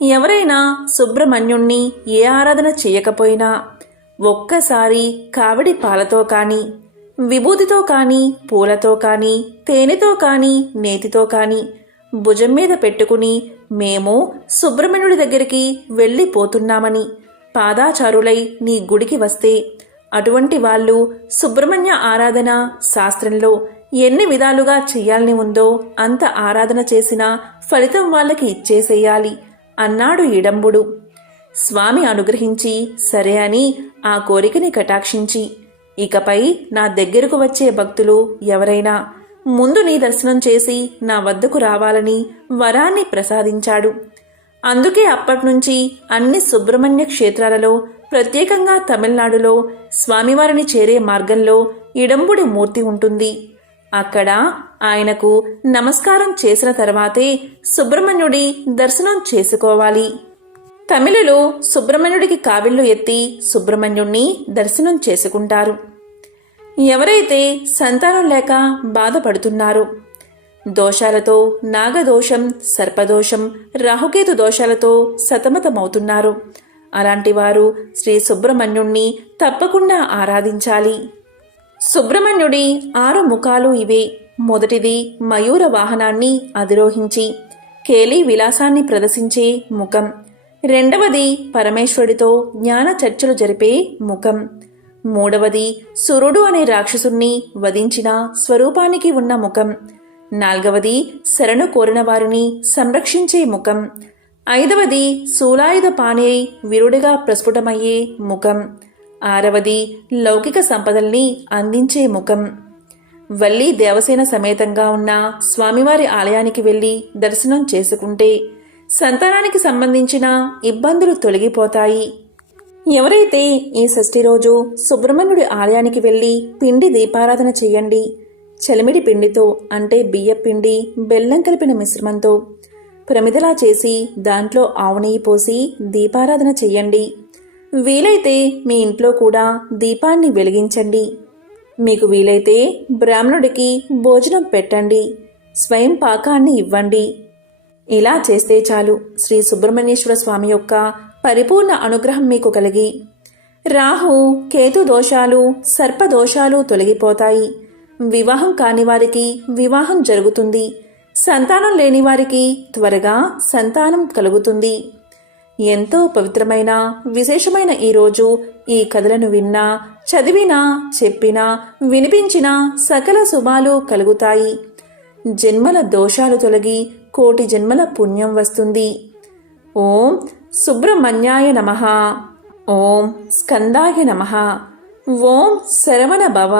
ఎవరైనా సుబ్రహ్మణ్యుణ్ణి ఏ ఆరాధన చేయకపోయినా ఒక్కసారి కావిడి పాలతో కాని, విభూతితో కాని, పూలతో కాని, తేనెతో కాని, నేతితో కాని భుజం మీద పెట్టుకుని మేము సుబ్రహ్మణ్యుడి దగ్గరికి వెళ్ళిపోతున్నామని పాదాచారులై నీ గుడికి వస్తే అటువంటి వాళ్ళు సుబ్రహ్మణ్య ఆరాధన శాస్త్రంలో ఎన్ని విధాలుగా చెయ్యాలని ఉందో అంత ఆరాధన చేసినా ఫలితం వాళ్ళకి ఇచ్చేసేయాలి అన్నాడు ఇడంబుడు. స్వామి అనుగ్రహించి సరే అని ఆ కోరికని కటాక్షించి, ఇకపై నా దగ్గరకు వచ్చే భక్తులు ఎవరైనా ముందు నీ దర్శనం చేసి నా వద్దకు రావాలని వరాన్ని ప్రసాదించాడు. అందుకే అప్పట్నుంచి అన్ని సుబ్రహ్మణ్య క్షేత్రాలలో, ప్రత్యేకంగా తమిళనాడులో స్వామివారిని చేరే మార్గంలో ఇడంబుడి మూర్తి ఉంటుంది. అక్కడ ఆయనకు నమస్కారం చేసిన తర్వాతే సుబ్రహ్మణ్యుడి దర్శనం చేసుకోవాలి. తమిళులు సుబ్రహ్మణ్యుడికి కావిళ్లు ఎత్తి సుబ్రహ్మణ్యుణ్ణి దర్శనం చేసుకుంటారు. ఎవరైతే సంతానం లేక బాధపడుతున్నారో, దోషాలతో నాగదోషం, సర్పదోషం, రాహుకేతు దోషాలతో సతమతమవుతున్నారు, అలాంటి వారు శ్రీ సుబ్రహ్మణ్యుణ్ణి తప్పకుండా ఆరాధించాలి. సుబ్రహ్మణ్యుడి 6 ముఖాలు ఇవే. మొదటిది మయూర వాహనాన్ని అధిరోహించి కేలి విలాసాన్ని ప్రదర్శించే ముఖం. రెండవది పరమేశ్వరుడితో జ్ఞాన చర్చలు జరిపే ముఖం. మూడవది సురుడు అనే రాక్షసుణ్ణి వధించిన స్వరూపానికి ఉన్న ముఖం. నాల్గవది శరణు కోరిన వారిని సంరక్షించే ముఖం. ఐదవది శూలాయుధ పాణి వీరుడిగా ప్రస్ఫుటమయ్యే ముఖం. ఆరవది లౌకిక సంపదల్ని అందించే ముఖం. వల్లి దేవసేన సమేతంగా ఉన్న స్వామివారి ఆలయానికి వెళ్లి దర్శనం చేసుకుంటే సంతానానికి సంబంధించిన ఇబ్బందులు తొలగిపోతాయి. ఎవరైతే ఈ షష్ఠి రోజు సుబ్రహ్మణ్యుడి ఆలయానికి వెళ్లి పిండి దీపారాధన చెయ్యండి. చలిమిడి పిండితో అంటే బియ్యపిండి బెల్లం కలిపిన మిశ్రమంతో ప్రమిదలా చేసి దాంట్లో ఆవు నెయ్యి పోసి దీపారాధన చెయ్యండి. వీలైతే మీ ఇంట్లో కూడా దీపాన్ని వెలిగించండి. మీకు వీలైతే బ్రాహ్మణుడికి భోజనం పెట్టండి. స్వయం పాకాన్ని ఇవ్వండి. ఇలా చేస్తే చాలు శ్రీ సుబ్రహ్మణ్యేశ్వర స్వామి యొక్క పరిపూర్ణ అనుగ్రహం మీకు కలిగి రాహు కేతు దోషాలు సర్పదోషాలు తొలగిపోతాయి. వివాహం కాని వారికి వివాహం జరుగుతుంది. సంతానం లేని వారికి త్వరగా సంతానం కలుగుతుంది. ఎంతో పవిత్రమైన విశేషమైన ఈరోజు ఈ కథలను విన్నా, చదివినా, చెప్పినా, వినిపించినా సకల శుభాలు కలుగుతాయి. జన్మల దోషాలు తొలగి కోటి జన్మల పుణ్యం వస్తుంది. ఓం సుబ్రహ్మణ్యాయ నమః. ఓం స్కందాయ నమః. ఓం శరవణ భవ.